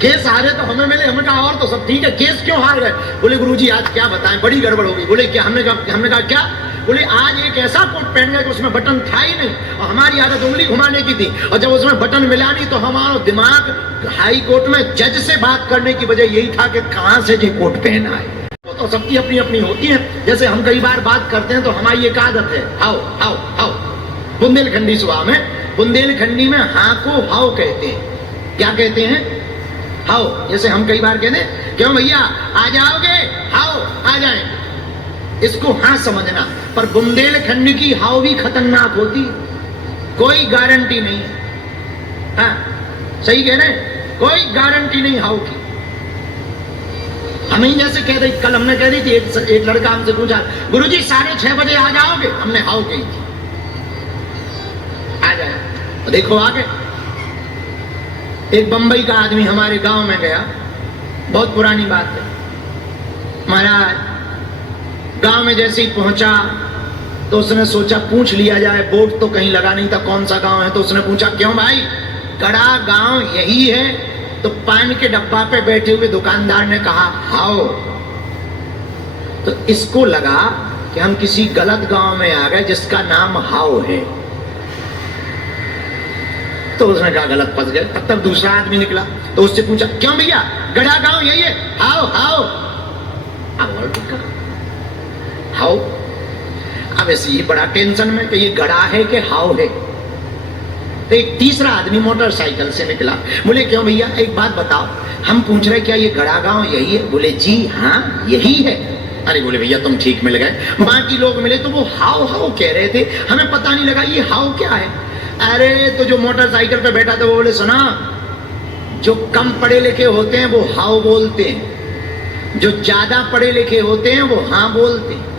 केस हारे तो हमें मिले, हमने कहा और तो सब ठीक है, केस क्यों हार गए? बोले गुरुजी आज क्या बताएं, बड़ी गड़बड़ हो गई। बोले क्या? हमने कहा क्या? बोले आज एक ऐसा कोट पहन गया कि उसमें बटन था ही नहीं, और हमारी आदत उंगली घुमाने की थी, और जब उसमें बटन मिला नहीं तो हमारा दिमाग हाई कोर्ट में जज से बात करने की वजह यही था कि कहां से ये कोट पहना है। तो सबकी अपनी अपनी होती है। जैसे हम कई बार बात करते हैं तो हमारी एक आदत है, हाउ हाउ हाउ, बुंदेलखंडी स्वभाव में, बुंदेलखंडी में हाँ को हाउ कहते हैं। क्या कहते हैं? हाउ। जैसे हम कई बार कहते हैं क्यों भैया आ जाओगे? हाउ, आ जाएंगे। इसको हाँ समझना, पर बुंदेलखंड की हाव भी खतरनाक होती, कोई गारंटी नहीं है। हाँ सही कह रहे हैं, कोई गारंटी नहीं हाव की। हमें जैसे कह रही, कल हमने कह रही थी, एक लड़का हमसे पूछा, गुरुजी 6:30 बजे आ जाओगे? हमने हाव कही थी, आ जाए तो देखो आ गए। एक बंबई का आदमी हमारे गांव में गया, बहुत पुरानी बात है महाराज। गांव में जैसे ही पहुंचा तो उसने सोचा पूछ लिया जाए, बोर्ड तो कहीं लगा नहीं था कौन सा गांव है, तो उसने पूछा क्यों भाई गड़ा गांव यही है? तो पान के डब्बा पे बैठे हुए दुकानदार ने कहा हाओ। तो इसको लगा कि हम किसी गलत गांव में आ गए जिसका नाम हाओ है, तो उसने कहा गलत फंस गए। तब तक दूसरा आदमी निकला तो उससे पूछा क्यों भैया गड़ा गांव यही है? हाओ हाओ। हाओ। अब ऐसे ही बड़ा टेंशन में कि ये गड़ा है कि हाओ है। तो एक तीसरा आदमी मोटरसाइकिल से निकला, बोले क्यों भैया एक बात बताओ, हम पूछ रहे क्या ये गड़ा गांव यही है? बोले जी हाँ यही है। अरे बोले भैया तुम ठीक मिल गए, बाकी लोग मिले तो वो हाओ हाओ कह रहे थे, हमें पता नहीं लगा ये हाओ क्या है। अरे तो जो मोटरसाइकिल पे बैठा था वो बोले सुना, जो कम पढ़े लिखे होते हैं वो हाओ बोलते हैं, जो ज्यादा पढ़े लिखे होते हैं वो हाँ बोलते हैं।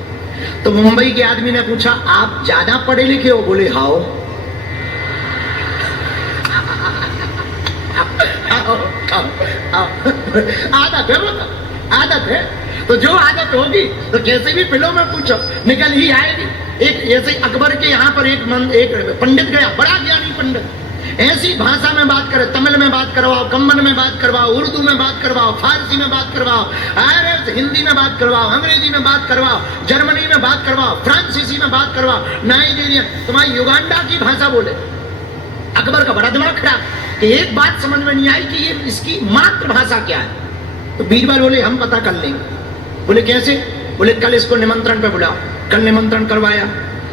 तो मुंबई के आदमी ने पूछा आप ज्यादा पढ़े लिखे हो? बोले हाओ। आदत है, वो आदत है, तो जो आदत होगी तो कैसे भी फिल्मों में पूछो निकल ही आएगी। एक ऐसे अकबर के यहाँ पर एक पंडित गया, बड़ा ज्ञानी पंडित, ऐसी भाषा में बात करे, तमिल में बात करवाओ, कम्बन में बात करवाओ, उर्दू में बात करवाओ, फारसी में बात करवाओ, अरे हिंदी में बात करवाओ, अंग्रेजी में बात करवाओ, जर्मनी में बात करवाओ, फ्रांसीसी में बात करवाओ, नाइजीरिया, तुम्हारी युगांडा की भाषा बोले। अकबर का बड़ा दिमाग खराब कि एक बात समझ में नहीं आई कि ये इसकी मातृभाषा क्या है। तो बीरबल बोले हम पता कर लेंगे। बोले कैसे? बोले कल इसको निमंत्रण पे बुलाओ। कल निमंत्रण करवाया।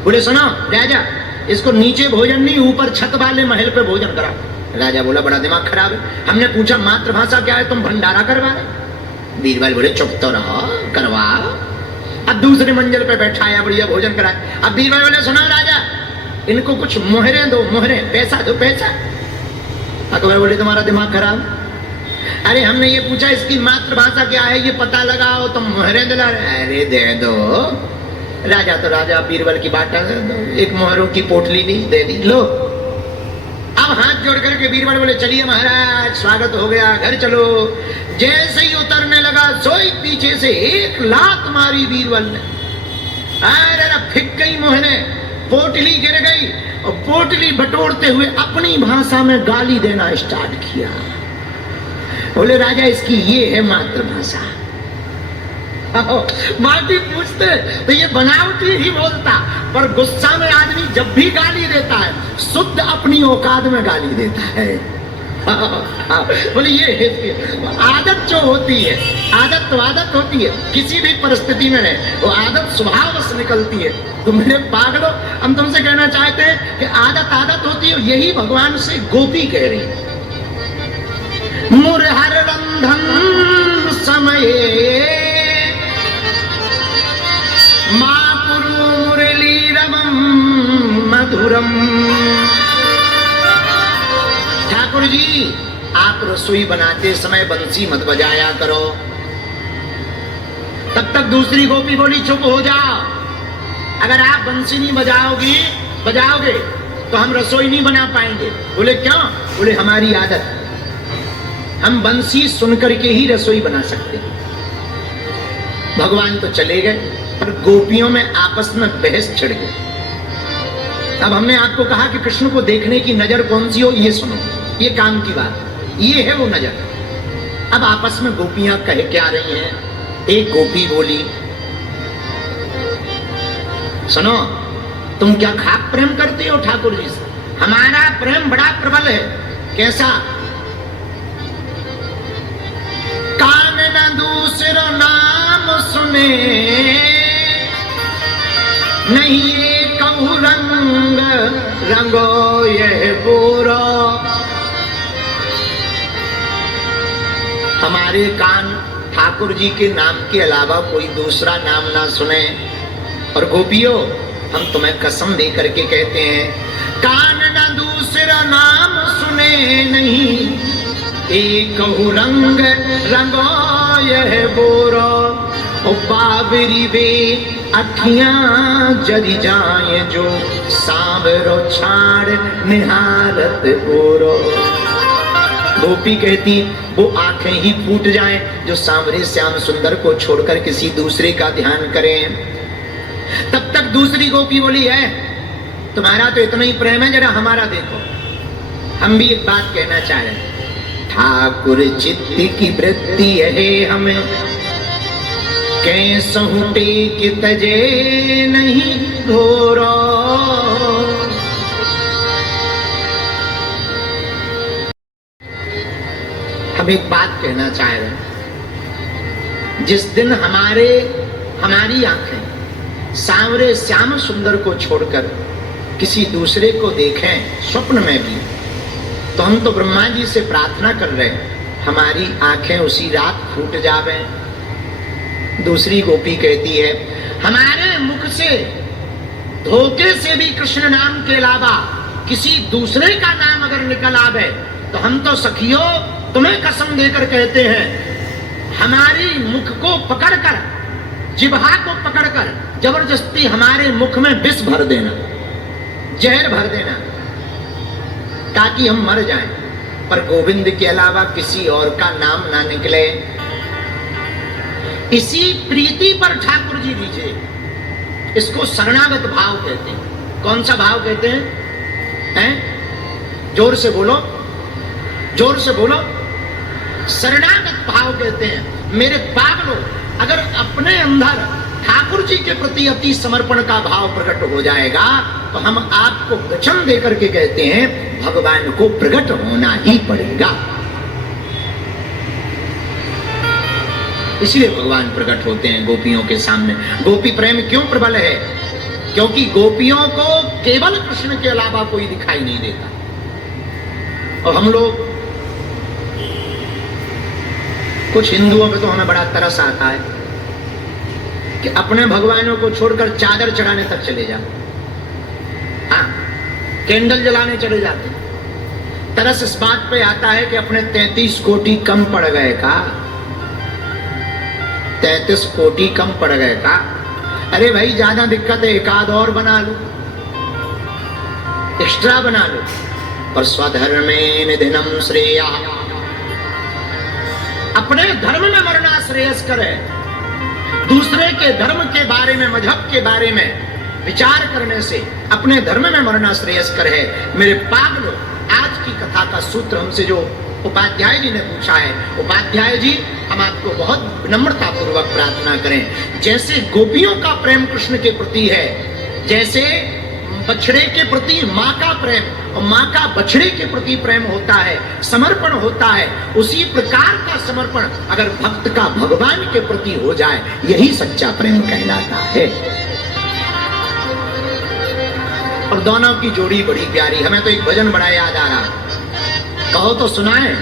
बोले सुनो राजा, इसको नीचे भोजन नहीं ऊपर छत वाले महल पे भोजन करा। राजा बोला बड़ा दिमाग खराब है, हमने पूछा मातृभाषा क्या है, तुम भंडारा करवा रहे। बीरबल बोले चुप तो रहो, करवाओ। अब दूसरे मंजिल पे बैठाया, बढ़िया भोजन कराया। अब बीरबल बोले सुनो राजा, इनको कुछ मोहरे दो, मोहरे, पैसा दो, पैसा। अकबर बोले तुम्हारा दिमाग खराब, अरे हमने ये पूछा इसकी मातृभाषा क्या है ये पता लगाओ, तुम मोहरे दिला रहे। अरे दे दो। राजा तो राजा, बीरबल की बात, एक मोहरों की पोटली नहीं दे दी, लो। अब हाथ जोड़ करके बीरबल बोले चलिए महाराज स्वागत हो गया, घर चलो। जैसे ही उतरने लगा सोई पीछे से एक लात मारी बीरबल ने, अरे फिक गई मोहरे, पोटली गिर गई और पोटली बटोरते हुए अपनी भाषा में गाली देना स्टार्ट किया। बोले राजा इसकी ये है मातृभाषा। माफी पूछते तो ये बनावटी ही बोलता, पर गुस्सा में आदमी जब भी गाली देता है शुद्ध अपनी औकात में गाली देता है। बोले ये आदत जो होती है, आदत तो आदत होती है, किसी भी परिस्थिति में रहे वो आदत स्वभाव से निकलती है। तो मेरे पागलों, हम तुमसे कहना चाहते हैं कि आदत आदत होती है, यही भगवान से गोपी कह रही है। मुरहर रंधन समये मापुरु मुरली रमम मधुरम। ठाकुर जी आप रसोई बनाते समय बंसी मत बजाया करो। तब तक दूसरी गोपी बोली चुप हो जाओ, अगर आप बंसी नहीं बजाओगे तो हम रसोई नहीं बना पाएंगे। बोले क्यों? बोले हमारी आदत, हम बंसी सुनकर के ही रसोई बना सकते हैं। भगवान तो चले गए पर गोपियों में आपस में बहस छिड़ गई। अब हमने आपको कहा कि कृष्ण को देखने की नजर कौन सी हो, ये सुनो, ये काम की बात, ये है वो नजर। अब आपस में गोपियां कह क्या रही हैं। एक गोपी बोली सुनो तुम क्या खाक प्रेम करते हो ठाकुर जी से? हमारा प्रेम बड़ा प्रबल है। कैसा? कान न दूसरा नाम सुने, नहीं ये कहूँ रंग रंगो ये बोरा। हमारे कान ठाकुर जी के नाम के अलावा कोई दूसरा नाम ना सुने, और गोपियों, हम तुम्हें कसम दे करके कहते हैं, कान न दूसरा नाम सुने नहीं, एक रंग रंगो यह बोरो, ओ बाबरी वे अखियां जरी जाए जो, सांवरो छाड़ निहारत गोरो। गोपी कहती वो आंखें ही फूट जाएं जो सांवरे श्याम सुंदर को छोड़कर किसी दूसरे का ध्यान करें। तब तक दूसरी गोपी बोली, है तुम्हारा तो इतना ही प्रेम है, जरा हमारा देखो। हम भी एक बात कहना चाह रहे हैं, ठाकुर चित्त की वृत्ति है हमें, कैसहु टेक तजे नहीं घोरो। हम एक बात कहना चाह रहे हैं, जिस दिन हमारी आंखें सांवरे श्याम सुंदर को छोड़कर किसी दूसरे को देखें स्वप्न में भी, तो हम तो ब्रह्मा जी से प्रार्थना कर रहे हैं हमारी आंखें उसी रात फूट जावे। दूसरी गोपी कहती है, हमारे मुख से धोखे से भी कृष्ण नाम के अलावा किसी दूसरे का नाम अगर निकल आवे तो हम तो सखियों तुम्हें कसम देकर कहते हैं, हमारी मुख को पकड़कर, जिह्वा को पकड़कर जबरदस्ती हमारे मुख में विष भर देना, जहर भर देना, ताकि हम मर जाएं, पर गोविंद के अलावा किसी और का नाम ना निकले। इसी प्रीति पर ठाकुर जी दीजिए, इसको शरणागत भाव कहते हैं। कौन सा भाव कहते हैं? जोर से बोलो, जोर से बोलो। शरणागत भाव कहते हैं। मेरे पागलों, अगर अपने अंदर ठाकुर जी के प्रति अति समर्पण का भाव प्रकट हो जाएगा तो हम आपको वचन देकर के कहते हैं, भगवान को प्रकट होना ही पड़ेगा। इसलिए भगवान प्रकट होते हैं गोपियों के सामने। गोपी प्रेम क्यों प्रबल है? क्योंकि गोपियों को केवल कृष्ण के अलावा कोई दिखाई नहीं देता। और हम लोग कुछ हिंदुओं पे तो हमें बड़ा तरस आता है कि अपने भगवानों को छोड़कर चादर चढ़ाने तक चले जाओ, हाँ, कैंडल जलाने चले जाते हैं। तरस इस बात पे आता है कि अपने 33 कोटि कम पड़ गए का, 33 कोटि कम पड़ गए का। अरे भाई ज्यादा दिक्कत है, एक आध और बना लो, एक्स्ट्रा बना लो। पर स्वधर्मे निधनम श्रेया, अपने धर्म में मरना श्रेयस्कर है। दूसरे के धर्म के बारे में, मजहब के बारे में विचार करने से अपने धर्म में मरना श्रेयस्कर है। मेरे पागलों, आज की कथा का सूत्र हमसे जो उपाध्याय जी ने पूछा है, उपाध्याय जी हम आपको बहुत विनम्रता पूर्वक प्रार्थना करें, जैसे गोपियों का प्रेम कृष्ण के प्रति है, जैसे बछड़े के प्रति माँ का प्रेम और माँ का बछड़े के प्रति प्रेम होता है, समर्पण होता है, उसी प्रकार का समर्पण अगर भक्त का भगवान के प्रति हो जाए, यही सच्चा प्रेम कहलाता है। और दोनों की जोड़ी बड़ी प्यारी। हमें तो एक भजन बड़ा याद आ रहा, कहो तो सुनाए।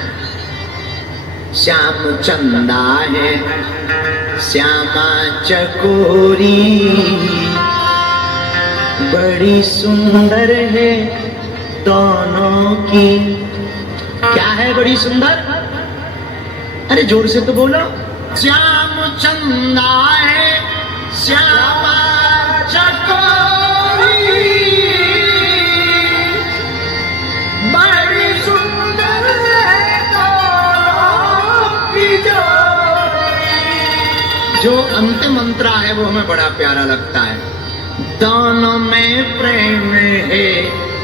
श्याम चंदा है श्यामा चकोरी, बड़ी सुंदर है दोनों की। क्या है बड़ी सुंदर? अरे जोर से तो बोलो। श्याम चंदा है श्यामा चकोरी, बड़ी सुंदर है दोनों की जोड़ी। जो अंतिम मंत्रा है वो हमें बड़ा प्यारा लगता है। दोनों में प्रेम है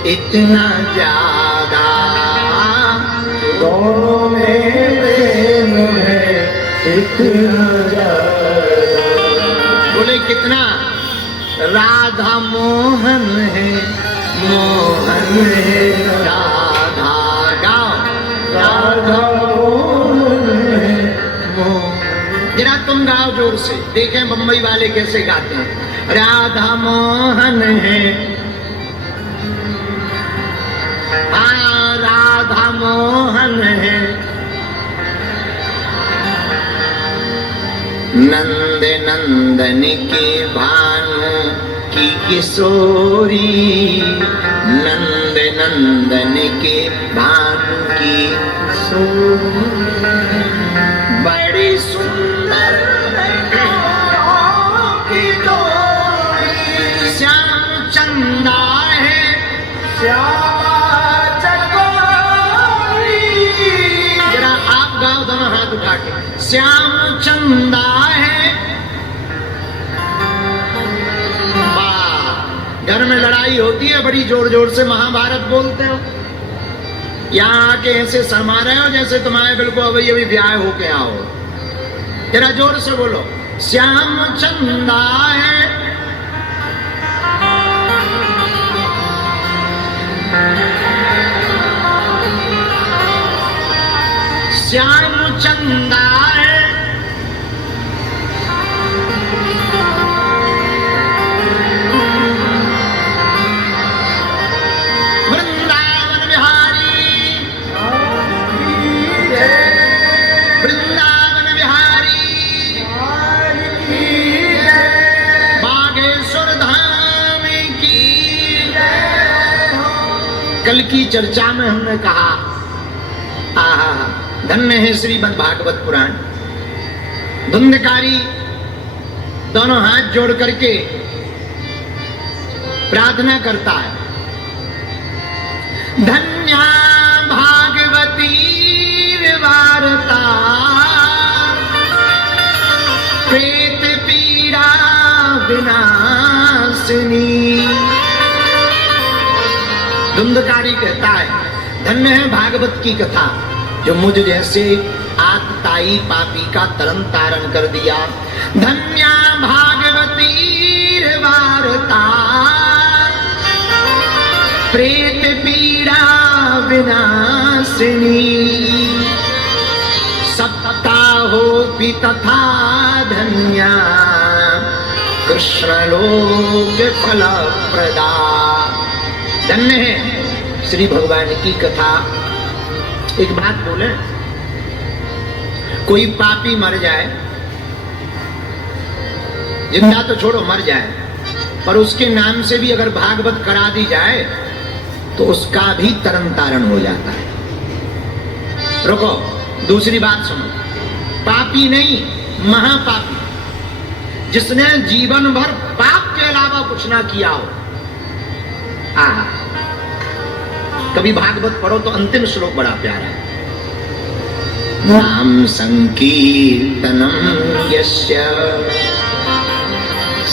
इतना ज्यादा, दोनों में प्रेम है इतना ज्यादा। बोले कितना? राधा मोहन है, मोहन है राधा। गाओ, राधा मोहन है मोहन। जरा तुम गाओ जोर से, देखें बम्बई वाले कैसे गाते हैं। राधा मोहन है, हाँ राधा मोहन है। नंद नंदन की भानु की किशोरी, नंद नंदन की भानु की किशोरी, बड़ी सुंदर की जोड़ी, श्याम चंदा है श्यामा चकोरी। जरा आप गाओ दोनों हाथ उठा के, श्याम चंदा है। वाह, घर में लड़ाई होती है बड़ी जोर जोर से, महाभारत बोलते हो, यहाँ आके ऐसे शर्मा रहे हो जैसे तुम्हारे बिल्कुल अभी अभी ब्याह होके आओ। जरा जोर से बोलो, श्याम चंदा है। श्याम चंदा है, वृंदावन बिहारी, वृंदावन बिहारी, बागेश्वर धाम की। कल की चर्चा में हमने कहा, आहा धन्य है श्रीमद् भागवत पुराण। धुंधकारी दोनों हाथ जोड़ करके प्रार्थना करता है, धन्या भागवती वार्ता, प्रेत पीड़ा विनाशिनी। धुंधकारी कहता है, धन्य है भागवत की कथा जो मुझ जैसे आतताई पापी का तरन तारण कर दिया। धन्या भागवती वार्ता, प्रेत पीड़ा विनाशिनी। सप्ताहोऽपि तथा धन्या, कृष्ण लोक फलप्रदा। धन्य है श्री भगवान की कथा। एक बात बोले, कोई पापी मर जाए, जिंदा तो छोड़ो मर जाए, पर उसके नाम से भी अगर भागवत करा दी जाए तो उसका भी तरन तारण हो जाता है। रुको, दूसरी बात सुनो, पापी नहीं महापापी, जिसने जीवन भर पाप के अलावा कुछ ना किया हो। कभी भागवत पढ़ो तो अंतिम श्लोक बड़ा प्यारा है, नाम संकीर्तनम यस्य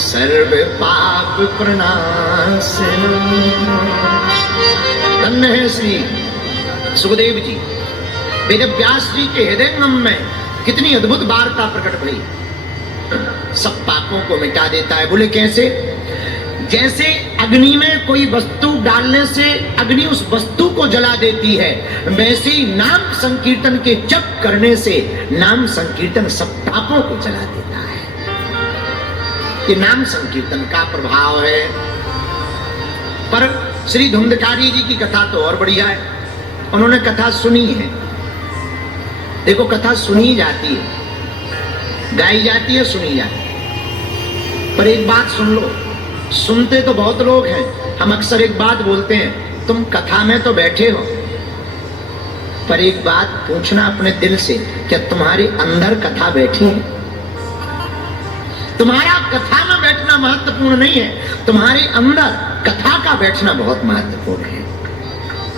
सर्व पाप प्रणाशनम। धन्य है श्री सुखदेव जी। वेद व्यास जी के हृदयंगम में कितनी अद्भुत वार्ता प्रकट भई। सब पापों को मिटा देता है। बोले कैसे? जैसे अग्नि में कोई वस्तु डालने से अग्नि उस वस्तु को जला देती है, वैसे ही नाम संकीर्तन के जप करने से नाम संकीर्तन सब पापों को जला देता है। ये नाम संकीर्तन का प्रभाव है। पर श्री धुंधकारी जी की कथा तो और बढ़िया है। उन्होंने कथा सुनी है। देखो, कथा सुनी जाती है, गाई जाती है, सुनी जाती है। पर एक बात सुन लो, सुनते तो बहुत लोग हैं। हम अक्सर एक बात बोलते हैं, तुम कथा में तो बैठे हो, पर एक बात पूछना अपने दिल से, क्या तुम्हारे अंदर कथा बैठी है? तुम्हारा कथा में बैठना महत्वपूर्ण नहीं है, तुम्हारे अंदर कथा का बैठना बहुत महत्वपूर्ण है।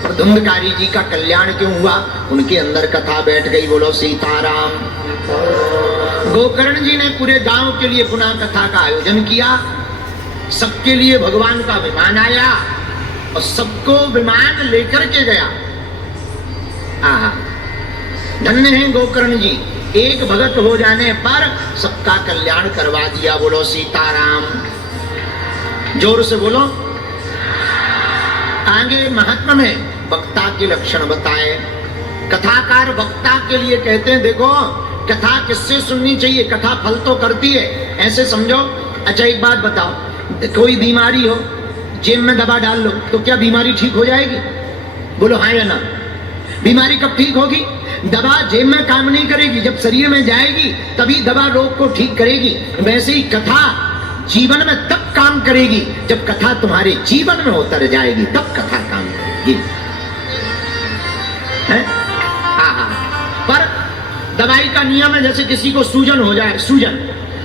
और धुंधकारी जी का कल्याण क्यों हुआ? उनके अंदर कथा बैठ गई। बोलो सीताराम। गोकर्ण जी ने पूरे गांव के लिए पुनः कथा का आयोजन किया। सबके लिए भगवान का विमान आया और सबको विमान लेकर के गया। आहा, धन्य है गोकर्ण जी। एक भगत हो जाने पर सबका कल्याण करवा दिया। बोलो सीताराम। जोर से बोलो। आगे महात्मा में वक्ता के लक्षण बताए। कथाकार वक्ता के लिए कहते हैं, देखो कथा किससे सुननी चाहिए? कथा फल तो करती है, ऐसे समझो। अच्छा एक बात बताओ, कोई बीमारी हो, जेब में दवा डाल लो, तो क्या बीमारी ठीक हो जाएगी? बोलो हाँ या ना। बीमारी कब ठीक होगी? दवा जेब में काम नहीं करेगी, जब शरीर में जाएगी तभी दवा रोग को ठीक करेगी। वैसे ही कथा जीवन में तब काम करेगी जब कथा तुम्हारे जीवन में उतर जाएगी, तब कथा काम करेगी। पर दवाई का नियम है, जैसे किसी को सूजन हो जाए, सूजन,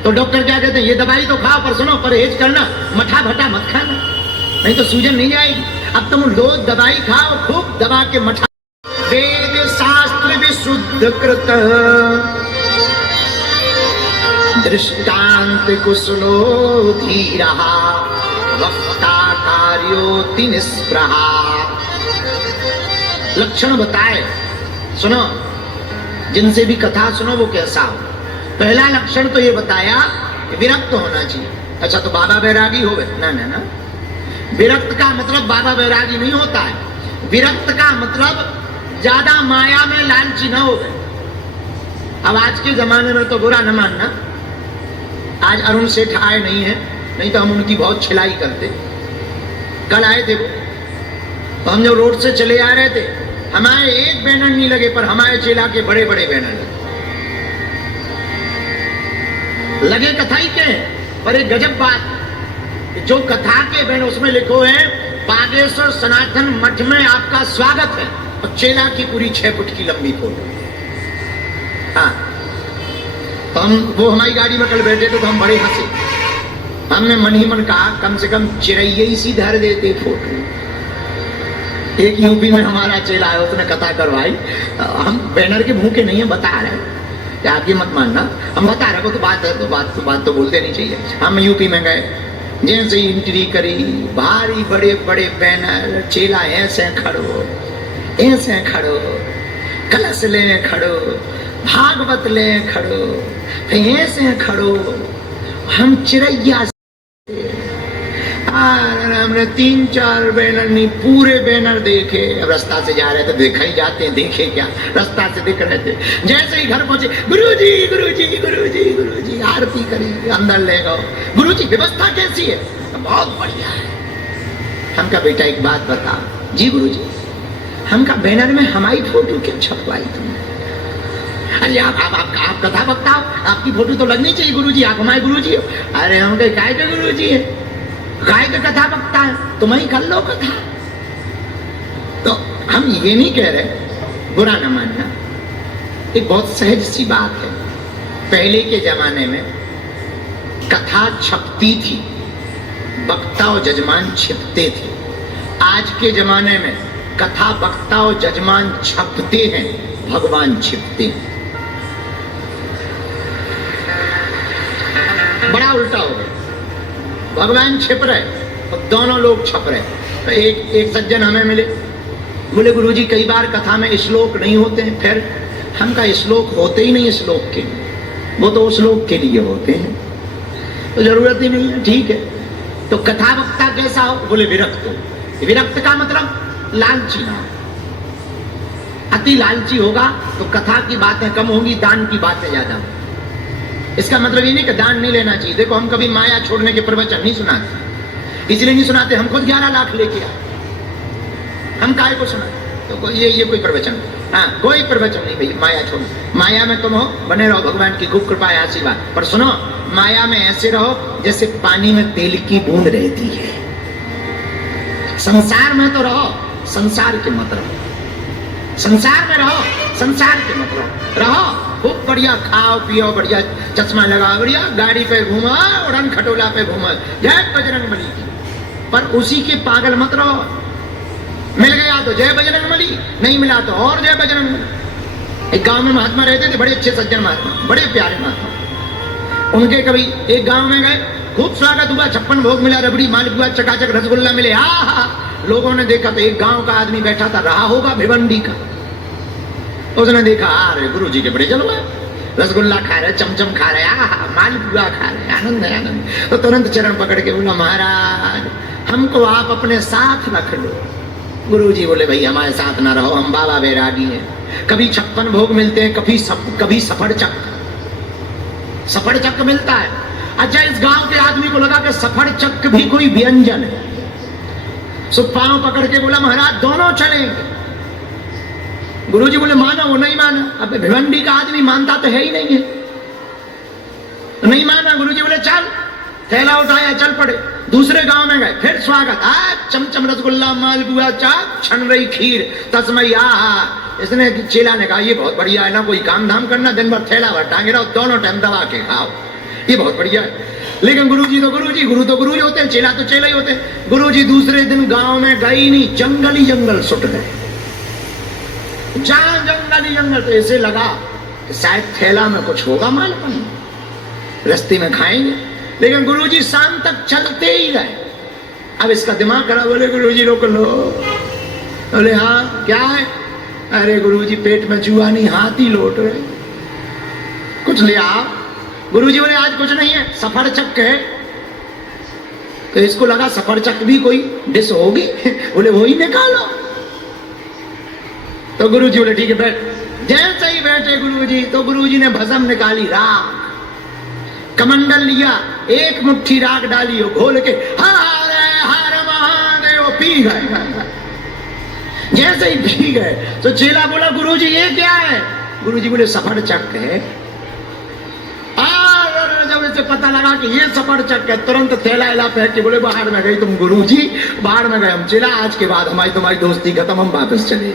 तो डॉक्टर क्या कहते हैं, ये दवाई तो खाओ पर सुनो परहेज करना, मठा भटा मत खाना, नहीं तो सूजन नहीं जाएगी। अब तुम रोज दवाई खाओ, खूब दवा के मठा। वेद शास्त्र विशुद्ध कृत दृष्टांत कुशलो धीरा वक्ता कार्योति निस्पृहा। लक्षण बताए, सुनो, जिनसे भी कथा सुनो वो कैसा हो। पहला लक्षण तो ये बताया कि विरक्त होना चाहिए। अच्छा तो बाबा बैरागी हो गए? ना ना ना, विरक्त का मतलब बाबा बैरागी नहीं होता है। विरक्त का मतलब ज्यादा माया में लालची ना हो गए। अब आज के जमाने में तो बुरा न मानना, आज अरुण सेठ आए नहीं है, नहीं तो हम उनकी बहुत छिलाई करते। कल आए थे वो, तो हम जो रोड से चले आ रहे थे, हमारे एक बैनर नहीं लगे पर हमारे चेला के बड़े बड़े बैनर लगे। कथा ही के पर एक गजब बात, जो कथा के बैनर उसमें लिखो है बागेश्वर सनातन मठ में आपका स्वागत है, और चेला की पूरी 6 फुट की लंबी फोटो। हाँ, तो हम वो हमारी गाड़ी में कल बैठे थे तो हम बड़े हंसे। हमने मन ही मन कहा कम से कम चिरैया ही सी धर देते फोटो। एक यूपी में हमारा चेला है, उसने कथा करवाई। हम बैनर के मुंह के नहीं है, बता रहे हैं, आप ये मत मानना, हम बता रहे हो तो बात तो बोलते नहीं चाहिए। हम यूपी में गए, जैसे ही एंट्री करी, भारी बड़े बड़े बैनर, चेला ऐसे खड़ो, ऐसे खड़ो, कलश ले खड़ो, भागवत ले खड़ो, ऐसे खड़ो। हम चिरैया हमने 3-4 बैनर नहीं, पूरे बैनर देखे। अब रास्ता से जा रहे थे, देखा ही जाते हैं, देखे क्या, रास्ता से देख रहे थे। जैसे ही घर पहुंचे, गुरुजी गुरुजी गुरुजी गुरुजी, आरती करी, अंदर ले गए। गुरुजी व्यवस्था कैसी है? बहुत बढ़िया है। हम का बेटा एक बात बता। जी गुरुजी। हम का बैनर में हमारी फोटो क्यों छपवाई तुमने? अरे आप कथा वक्ता हो, आपकी फोटो तो लगनी चाहिए गुरुजी, आप हमारे गुरुजी हो। अरे हम कहे काय के गुरुजी है, काय का कथा वक्ता है, तुम ही कर लो कथा। तो हम ये नहीं कह रहे, बुरा न मानना, एक बहुत सहज सी बात है। पहले के जमाने में कथा छपती थी, वक्ता और जजमान छिपते थे। आज के जमाने में कथा वक्ता और जजमान छपते हैं, भगवान छिपते हैं। बड़ा उल्टा हो गया, भगवान छिप रहे और दोनों लोग छप रहे। तो एक सज्जन हमें मिले, बोले गुरुजी कई बार कथा में श्लोक नहीं होते हैं। फिर हम का श्लोक होते ही नहीं श्लोक के, वो तो श्लोक के लिए होते हैं, तो जरूरत ही नहीं है। ठीक है, तो कथा वक्ता कैसा हो? बोले विरक्त हो। विरक्त का मतलब लालची ना हो। अति लालची होगा तो कथा की बातें कम होंगी, दान की बातें ज्यादा होंगी। इसका मतलब ये नहीं कि दान नहीं लेना चाहिए। देखो हम कभी माया छोड़ने के प्रवचन नहीं सुनाते, इसलिए नहीं सुनाते, हम खुद 11 लाख लेके आए, हम काय को सुना? तो ये कोई प्रवचन, हाँ कोई प्रवचन नहीं भाई। माया छोड़ो, माया में तुम हो, बने रहो, भगवान की खूब कृपा है, आशीर्वाद। पर सुनो, माया में ऐसे रहो जैसे पानी में तेल की बूंद रहती है। संसार में तो रहो, संसार के मत रहो। संसार में रहो, संसार के मत रहो। खूब बढ़िया खाओ पियो, बढ़िया चश्मा लगाओ, बढ़िया गाड़ी पे घूमो, उड़न खटोला पे घूमो, जय बजरंगबली की। पर उसी के पागल मत रहो। मिल गया तो जय बजरंगबली, नहीं मिला तो और जय बजरंगबली। एक गांव में महात्मा रहते थे, बड़े अच्छे सज्जन महात्मा, बड़े प्यारे महात्मा। उनके कभी एक गांव में गए, खूब स्वागत हुआ, 56 भोग मिला, रबड़ी मालपुआ चकाचक रसगुल्ला मिले। लोगों ने देखा तो एक गांव का आदमी बैठा था, रहा होगा भिवंडी का। उसने देखा, अरे गुरु जी के बड़े जलवा, रसगुल्ला खा रहे, चमचम खा रहे, मालपुआ खा रहे, आनंद है आनंद। तो तुरंत चरण पकड़ के बोला, महाराज हमको आप अपने साथ रख लो। गुरु जी बोले, भाई हमारे साथ ना रहो, हम बाबा बैरागी हैं। कभी 56 भोग मिलते हैं, कभी सफड़ चक्र मिलता है। अच्छा, इस गांव के आदमी को लगा कि सफड़ चक्र भी कोई व्यंजन है। सो पांव पकड़ के बोला, महाराज दोनों चलेंगे। गुरुजी बोले माना, वो नहीं माना। अब भिवंडी का आदमी मानता तो है ही नहीं है, नहीं माना। गुरुजी बोले चल, थैला उठाया, चल पड़े। दूसरे गांव में गए, फिर स्वागत, आज चमचम रसगुल्ला, मालपुआ, चाट, छन रही खीर, तस्मई आहा। इसने चेला ने कहा ये बहुत बढ़िया है ना, कोई काम धाम करना, दिन भर थैला भर टांगे रहो, दोनों टाइम दबा के खाओ, ये बहुत बढ़िया है। लेकिन गुरुजी तो गुरुजी, गुरु तो गुरु ही होते हैं, चेला तो चेला ही होते हैं। गुरुजी दूसरे दिन गांव में गए ही नहीं, जंगल ही जंगल सुट गए, जहां जंगल ही जंगल। तो ऐसे लगा कि शायद थैला में कुछ होगा मालपन, रस्ते में खाएंगे। लेकिन गुरुजी शाम तक चलते ही गए। अब इसका दिमाग खराब, बोले गुरुजी रोक लो। बोले हाँ क्या है? अरे गुरुजी पेट में चूहा नहीं, हाथी लौट रहे, कुछ ले आओ। गुरुजी बोले आज कुछ नहीं है, सफरचक है। तो इसको लगा सफरचक भी कोई डिश होगी, बोले वही निकालो। तो गुरुजी बोले ठीक है बैठ। जैसे ही बैठे गुरुजी, तो गुरुजी ने भस्म निकाली, राख, कमंडल लिया, एक मुट्ठी राख डाली, घोल के हर हर महादेव पी गए। जैसे ही पी गए तो चेला बोला गुरुजी ये क्या है? गुरुजी बोले सफरचक है। जब इसे पता लगा कि ये सफरचक है, तुरंत थैला इला फेंक के बोले बाहर में गई तुम गुरुजी, बाहर में गए हम चेला, आज के बाद हमारी तुम्हारी दोस्ती खत्म, हम वापस चले।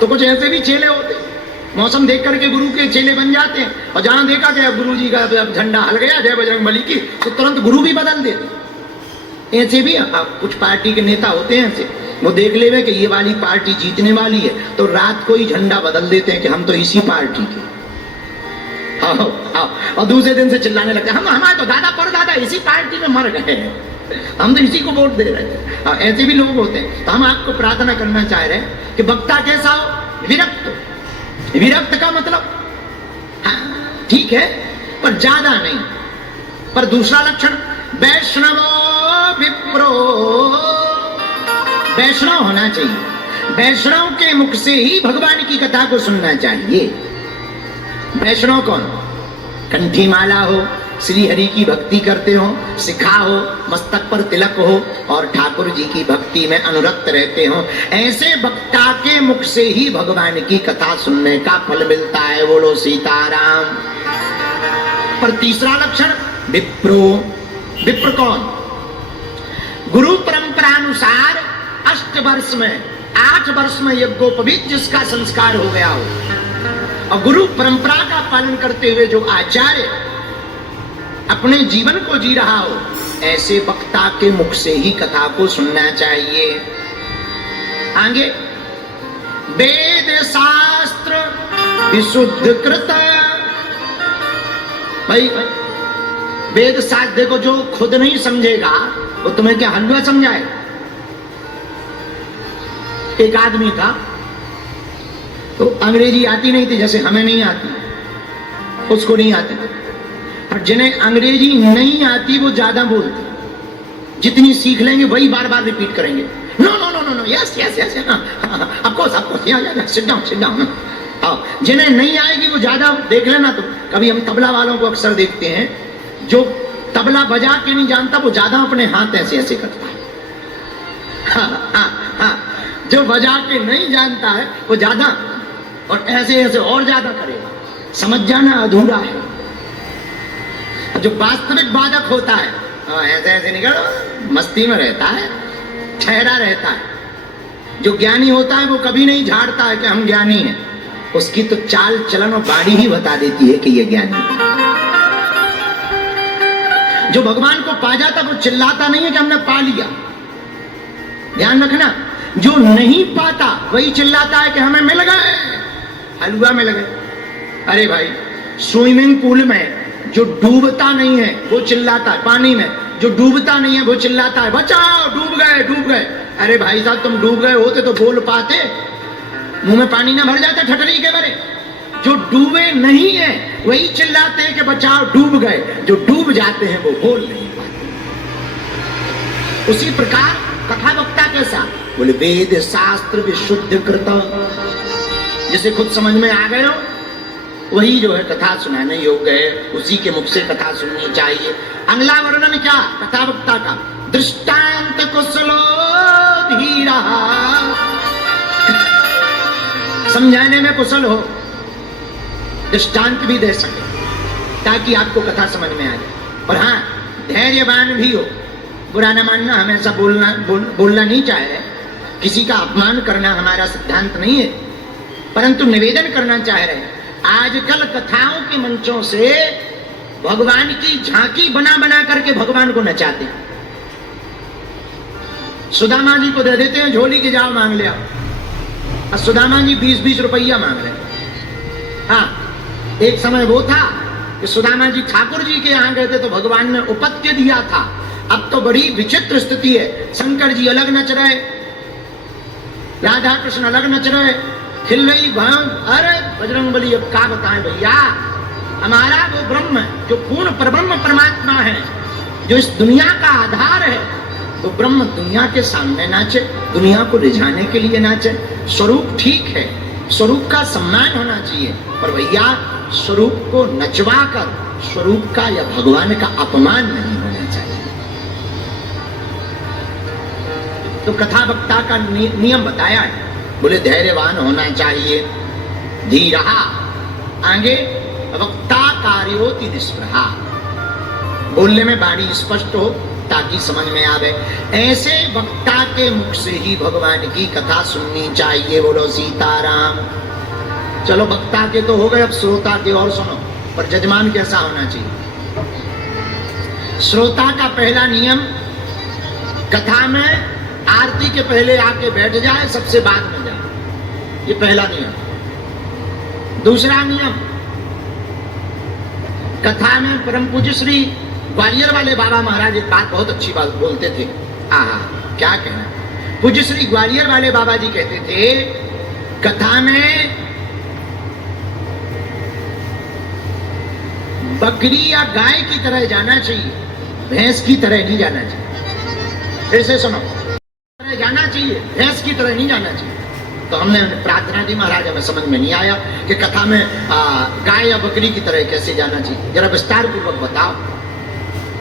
तो कुछ ऐसे भी चेले होते, मौसम देख करके गुरु के चेले बन जाते हैं। और जहां देखा कि अब गुरुजी का झंडा हल गया जय बजरंगबली की, तो तुरंत गुरु भी बदल देते। ऐसे भी कुछ पार्टी के नेता होते हैं, ऐसे वो देख ले कि ये वाली पार्टी जीतने वाली है, तो रात को ही झंडा बदल देते हैं कि हम तो इसी पार्टी के। और दूसरे दिन से चिल्लाने लगते हैं हम हमारे तो दादा परदादा इसी पार्टी में मर गए हैं, हम तो इसी को वोट दे रहे थे। ऐसे भी लोग होते हैं। तो हम आपको प्रार्थना करना चाह रहे हैं कि वक्ता कैसा हो? विरक्त। विरक्त का मतलब हाँ ठीक है पर ज्यादा नहीं। पर दूसरा लक्षण वैष्णवो विप्रो, वैष्णव होना चाहिए। वैष्णव के मुख से ही भगवान की कथा को सुनना चाहिए। वैष्णव कौन? कंठी माला हो, श्री हरि की भक्ति करते हो, सिखा हो, मस्तक पर तिलक हो और ठाकुर जी की भक्ति में अनुरक्त रहते हो, ऐसे वक्ता के मुख से ही भगवान की कथा सुनने का फल मिलता है। बोलो सीताराम। पर तीसरा लक्षण विप्रो। विप्र कौन? गुरु परंपरा अनुसार 8 वर्ष में 8 वर्ष में यज्ञोपवीत जिसका संस्कार हो गया हो और गुरु परंपरा का पालन करते हुए जो आचार्य अपने जीवन को जी रहा हो, ऐसे वक्ता के मुख से ही कथा को सुनना चाहिए। आगे वेद शास्त्र विशुद्ध कृत। भाई वेद शास्त्र देखो, जो खुद नहीं समझेगा वो तुम्हें क्या हलवा समझाए? एक आदमी था तो अंग्रेजी आती नहीं थी, जैसे हमें नहीं आती, उसको नहीं आती। और जिन्हें अंग्रेजी नहीं आती वो ज्यादा बोलते, जितनी सीख लेंगे वही बार बार रिपीट करेंगे। No no no no no, yes yes yes, of course, sit down sit down. जिन्हें नहीं आएगी वो ज्यादा, देख लेना तुम, कभी हम तबला वालों को अक्सर देखते हैं, जो तबला बजा के नहीं जानता वो ज्यादा अपने हाथ ऐसे ऐसे करता है। जो बजा के नहीं जानता है वो ज्यादा और ऐसे ऐसे और ज्यादा करेगा। समझ जाना अधूरा है। जो वास्तविक वादक होता है ऐसे ऐसे नहीं करो, मस्ती में रहता है, ठहरा रहता है। जो ज्ञानी होता है वो कभी नहीं झाड़ता है कि हम ज्ञानी हैं, उसकी तो चाल चलन और बाणी ही बता देती है कि ये ज्ञानी है। जो भगवान को पा जाता वो चिल्लाता नहीं है कि हमने पा लिया। ध्यान रखना, जो नहीं पाता वही चिल्लाता है कि हमें मिल गए, हलवा मिल गए। अरे भाई स्विमिंग पूल में जो डूबता नहीं है वो चिल्लाता है, पानी में जो डूबता नहीं है वो चिल्लाता है बचाओ डूब गए डूब गए। अरे भाई साहब तुम डूब गए होते तो बोल पाते, मुंह में पानी ना भर जाता ठटरी के भरे। जो डूबे नहीं है वही चिल्लाते हैं कि बचाओ डूब गए, जो डूब जाते हैं वो बोल नहीं पाते। उसी प्रकार कथा वक्ता कैसा? बोले वेद शास्त्र विशुद्ध कृत, जिसे खुद समझ में आ गए हो वही जो है कथा सुनाने योग्य है, उसी के मुख से कथा सुननी चाहिए। अगला वर्णन क्या कथा वक्ता का? दृष्टांत कुशलो धीरा। समझाने में कुशल हो, दृष्टांत भी दे सके ताकि आपको कथा समझ में आ जाए। और हाँ, धैर्यवान भी हो, बुरा न मानना, हमेशा बोलना नहीं चाहे, किसी का अपमान करना हमारा सिद्धांत नहीं है, परंतु निवेदन करना चाह रहे हैं। आजकल कथाओं के मंचों से भगवान की झांकी बना बना करके भगवान को नचाते हैं। सुदामा जी को दे देते हैं झोली की, जाओ मांग ले आओ, और सुदामा जी 20-20 रुपया मांग रहे हैं। हाँ, एक समय वो था कि सुदामा जी ठाकुर जी के यहाँ गए थे तो भगवान ने उपत्य दिया था। अब तो बड़ी विचित्र स्थिति है, शंकर जी अलग नच रहे, राधा कृष्ण अलग नच रहे, खिल रही भांग। अरे बजरंगबली, अब क्या बताएं भैया, हमारा वो ब्रह्म जो पूर्ण परब्रह्म परमात्मा है, जो इस दुनिया का आधार है, वो ब्रह्म दुनिया के सामने नाचे, दुनिया को रिझाने के लिए नाचे। स्वरूप ठीक है, स्वरूप का सम्मान होना चाहिए, पर भैया स्वरूप को नचवा कर स्वरूप का या भगवान का अपमान नहीं होना चाहिए। तो कथा वक्ता का नियम बताया है, बोले धैर्यवान होना चाहिए, धीरहा, आगे वक्ता कार्योति निष्प्रहा, बोलने में वाणी स्पष्ट हो ताकि समझ में आवे। ऐसे वक्ता के मुख से ही भगवान की कथा सुननी चाहिए। बोलो सीताराम। चलो वक्ता के तो हो गए, अब श्रोता के और सुनो, पर जजमान कैसा होना चाहिए। श्रोता का पहला नियम, कथा में आरती के पहले आके बैठ जाए, सबसे बाद में जाए, ये पहला नियम। दूसरा नियम, कथा में परम पूज्य श्री ग्वालियर वाले बाबा महाराज एक बात, बहुत अच्छी बात बोलते थे। आहा, क्या कहना। पूज्य श्री ग्वालियर वाले बाबा जी कहते थे, कथा में बकरी या गाय की तरह जाना चाहिए, भैंस की तरह नहीं जाना चाहिए। फिर से सुनो, जाना चाहिए, भैंस की तरह नहीं जाना चाहिए। तो हमने प्रार्थना की, महाराज हमें समझ में नहीं आया कि कथा में गाय या बकरी की तरह कैसे जाना चाहिए, जरा विस्तार पूर्वक बताओ।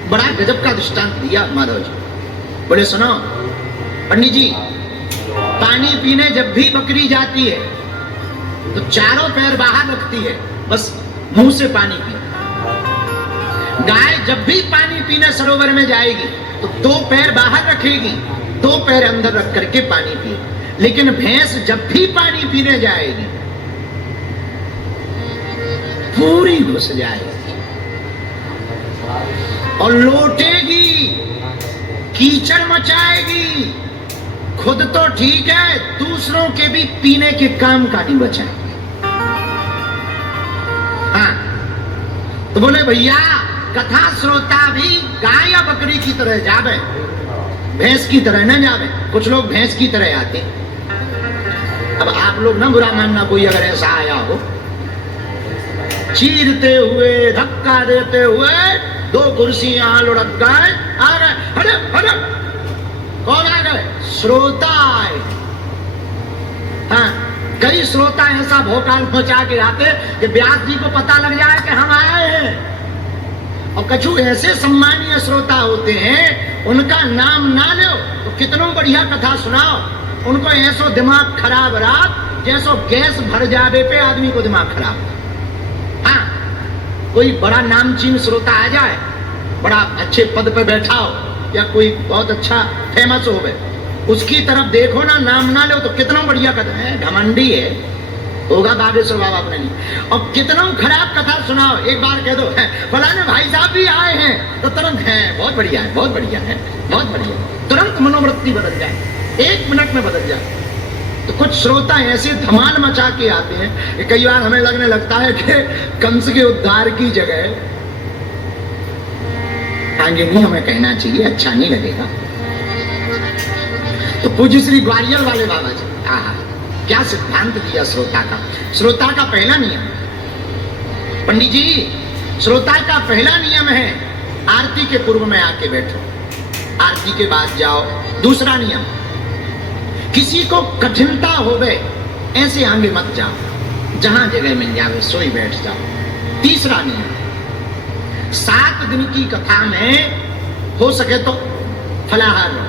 बड़ा गजब का दृष्टांत दिया माधव जी। बोले सुनो पंडित जी, पानी पीने जब भी बकरी जाती है तो चारों पैर बाहर रखती है, बस मुंह से पानी पी। गाय जब भी पानी पीने सरोवर में जाएगी तो 2 पैर बाहर रखेगी, 2 पैर अंदर रख करके पानी पी। लेकिन भैंस जब भी पानी पीने जाएगी पूरी घुस जाएगी और लौटेगी, कीचड़ मचाएगी, खुद तो ठीक है, दूसरों के भी पीने के काम का नहीं बचाएगी। हाँ, तो बोले भैया कथा श्रोता भी गाय या बकरी की तरह जावे, भैंस की तरह न जावे। कुछ लोग भैंस की तरह आते। अब आप लोग ना बुरा मानना, कोई अगर ऐसा आया हो, चीरते हुए, धक्का देते हुए 2 कुर्सी यहां लुढ़क गए, आ गए, हटे हटे। कौन आ गए? श्रोता आए। हाँ, कई श्रोता ऐसा भोकाल पहुंचा के आते कि व्यास जी को पता लग जाए कि हम आए हैं। और कछु ऐसे सम्मानीय श्रोता होते हैं, उनका नाम ना लो तो कितनों बढ़िया कथा सुनाओ, उनको ऐसो दिमाग खराब रात जैसो गैस भर जावे पे आदमी को दिमाग खराब। हाँ, कोई बड़ा नामचीन श्रोता आ जाए, बड़ा अच्छे पद पे बैठा हो या कोई बहुत अच्छा फेमस हो गए, उसकी तरफ देखो ना, नाम ना लो तो कितना बढ़िया कथा है, घमंडी है, होगा बागेश्वर बाबा अपने लिए। और कितना खराब कथा सुनाओ, एक बार कह दो फलाने भाई साहब भी आए हैं तो तुरंत है बहुत बढ़िया है, बहुत बढ़िया है, बहुत बढ़िया, तुरंत मनोवृत्ति बदल जाए, 1 मिनट में बदल जाए। तो कुछ श्रोता ऐसे धमाल मचा के आते हैं कि कई बार हमें लगने लगता है कि कंस के उद्धार की जगह आगे नहीं हमें कहना चाहिए, अच्छा नहीं लगेगा। तो पूज्य श्री ग्वालियर वाले बाबा जी, आहा क्या सिद्धांत दिया श्रोता का। श्रोता का पहला नियम, पंडित जी श्रोता का पहला नियम है आरती के पूर्व में आके बैठो, आरती के बाद जाओ। दूसरा नियम, किसी को कठिनता होवे ऐसे आगे मत जाओ, जहां जगह मिल जावे सोई बैठ जाओ। तीसरा नियम, 7 दिन की कथा में हो सके तो फलाहार लो,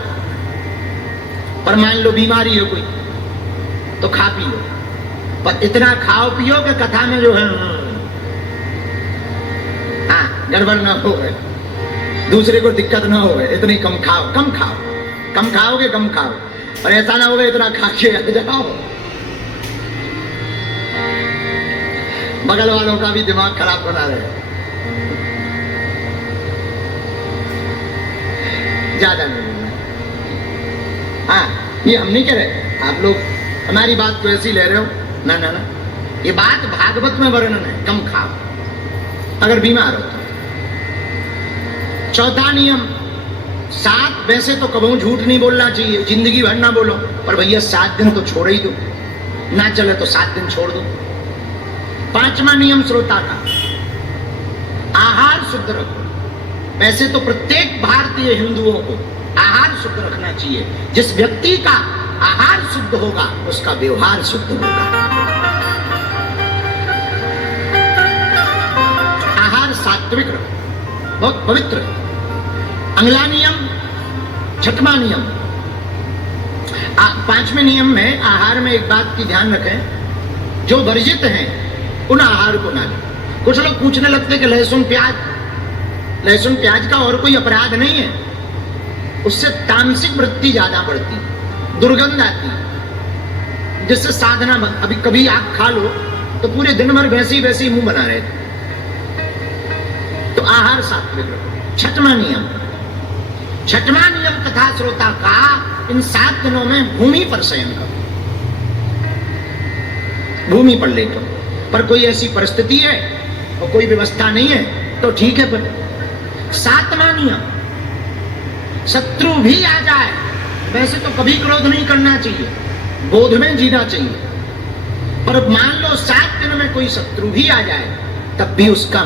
पर मान लो बीमारी हो कोई तो खा पी लो, पर इतना खाओ पियो कि कथा में जो है हाँ गड़बड़ ना हो, दूसरे को दिक्कत ना हो, इतनी कम खाओ, कम खाओ, कम खाओगे कम खाओ, और ऐसा ना होगा इतना खा के जाओ। बगल वालों का भी दिमाग खराब बना रहे, ज्यादा नहीं। हाँ ये हम नहीं कह रहे, आप लोग हमारी बात को ऐसी ले रहे हो, ना ना ना, ये बात भागवत में वर्णन है, कम खाओ अगर बीमार हो तो। चौथा नियम, 7 वैसे तो कबहू झूठ नहीं बोलना चाहिए, जिंदगी भर ना बोलो, पर भैया 7 दिन तो छोड़ ही दो, ना चले तो 7 दिन छोड़ दो। 5वां नियम श्रोता का, आहार शुद्ध रखो। वैसे तो प्रत्येक भारतीय हिंदुओं को आहार शुद्ध रखना चाहिए, जिस व्यक्ति का आहार शुद्ध होगा उसका व्यवहार शुद्ध होगा। आहार सात्विक रखो, बहुत पवित्र। अगला नियम, 6वां नियम, 5वें नियम में आहार में एक बात की ध्यान रखें, जो वर्जित हैं उन आहार को ना लें। कुछ लोग पूछने लगते हैं कि लहसुन प्याज का और कोई अपराध नहीं है, उससे तामसिक वृत्ति ज्यादा बढ़ती, दुर्गंध आती, जिससे साधना अभी कभी आप खा लो तो पूरे दिन भर वैसे ही मुंह बना रहे थे। तो आहार सात्विक रखो। 6वां नियम कथा श्रोता का, इन 7 दिनों में भूमि पर शयन करो, भूमि पर लेटो। पर कोई ऐसी परिस्थिति है और कोई व्यवस्था नहीं है तो ठीक है। पर 7वां नियम, शत्रु भी आ जाए, वैसे तो कभी क्रोध नहीं करना चाहिए, बोध में जीना चाहिए, पर मान लो 7 दिन में कोई शत्रु भी आ जाए तब भी उसका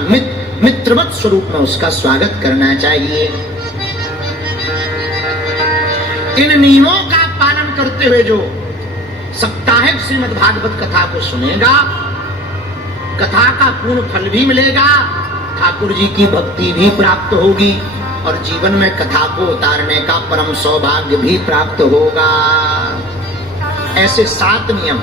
मित्रवत स्वरूप में उसका स्वागत करना चाहिए। इन नियमों का पालन करते हुए जो साप्ताहिक श्रीमद् भागवत कथा को सुनेगा, कथा का पूर्ण फल भी मिलेगा, ठाकुर जी की भक्ति भी प्राप्त होगी और जीवन में कथा को उतारने का परम सौभाग्य भी प्राप्त होगा। ऐसे 7 नियम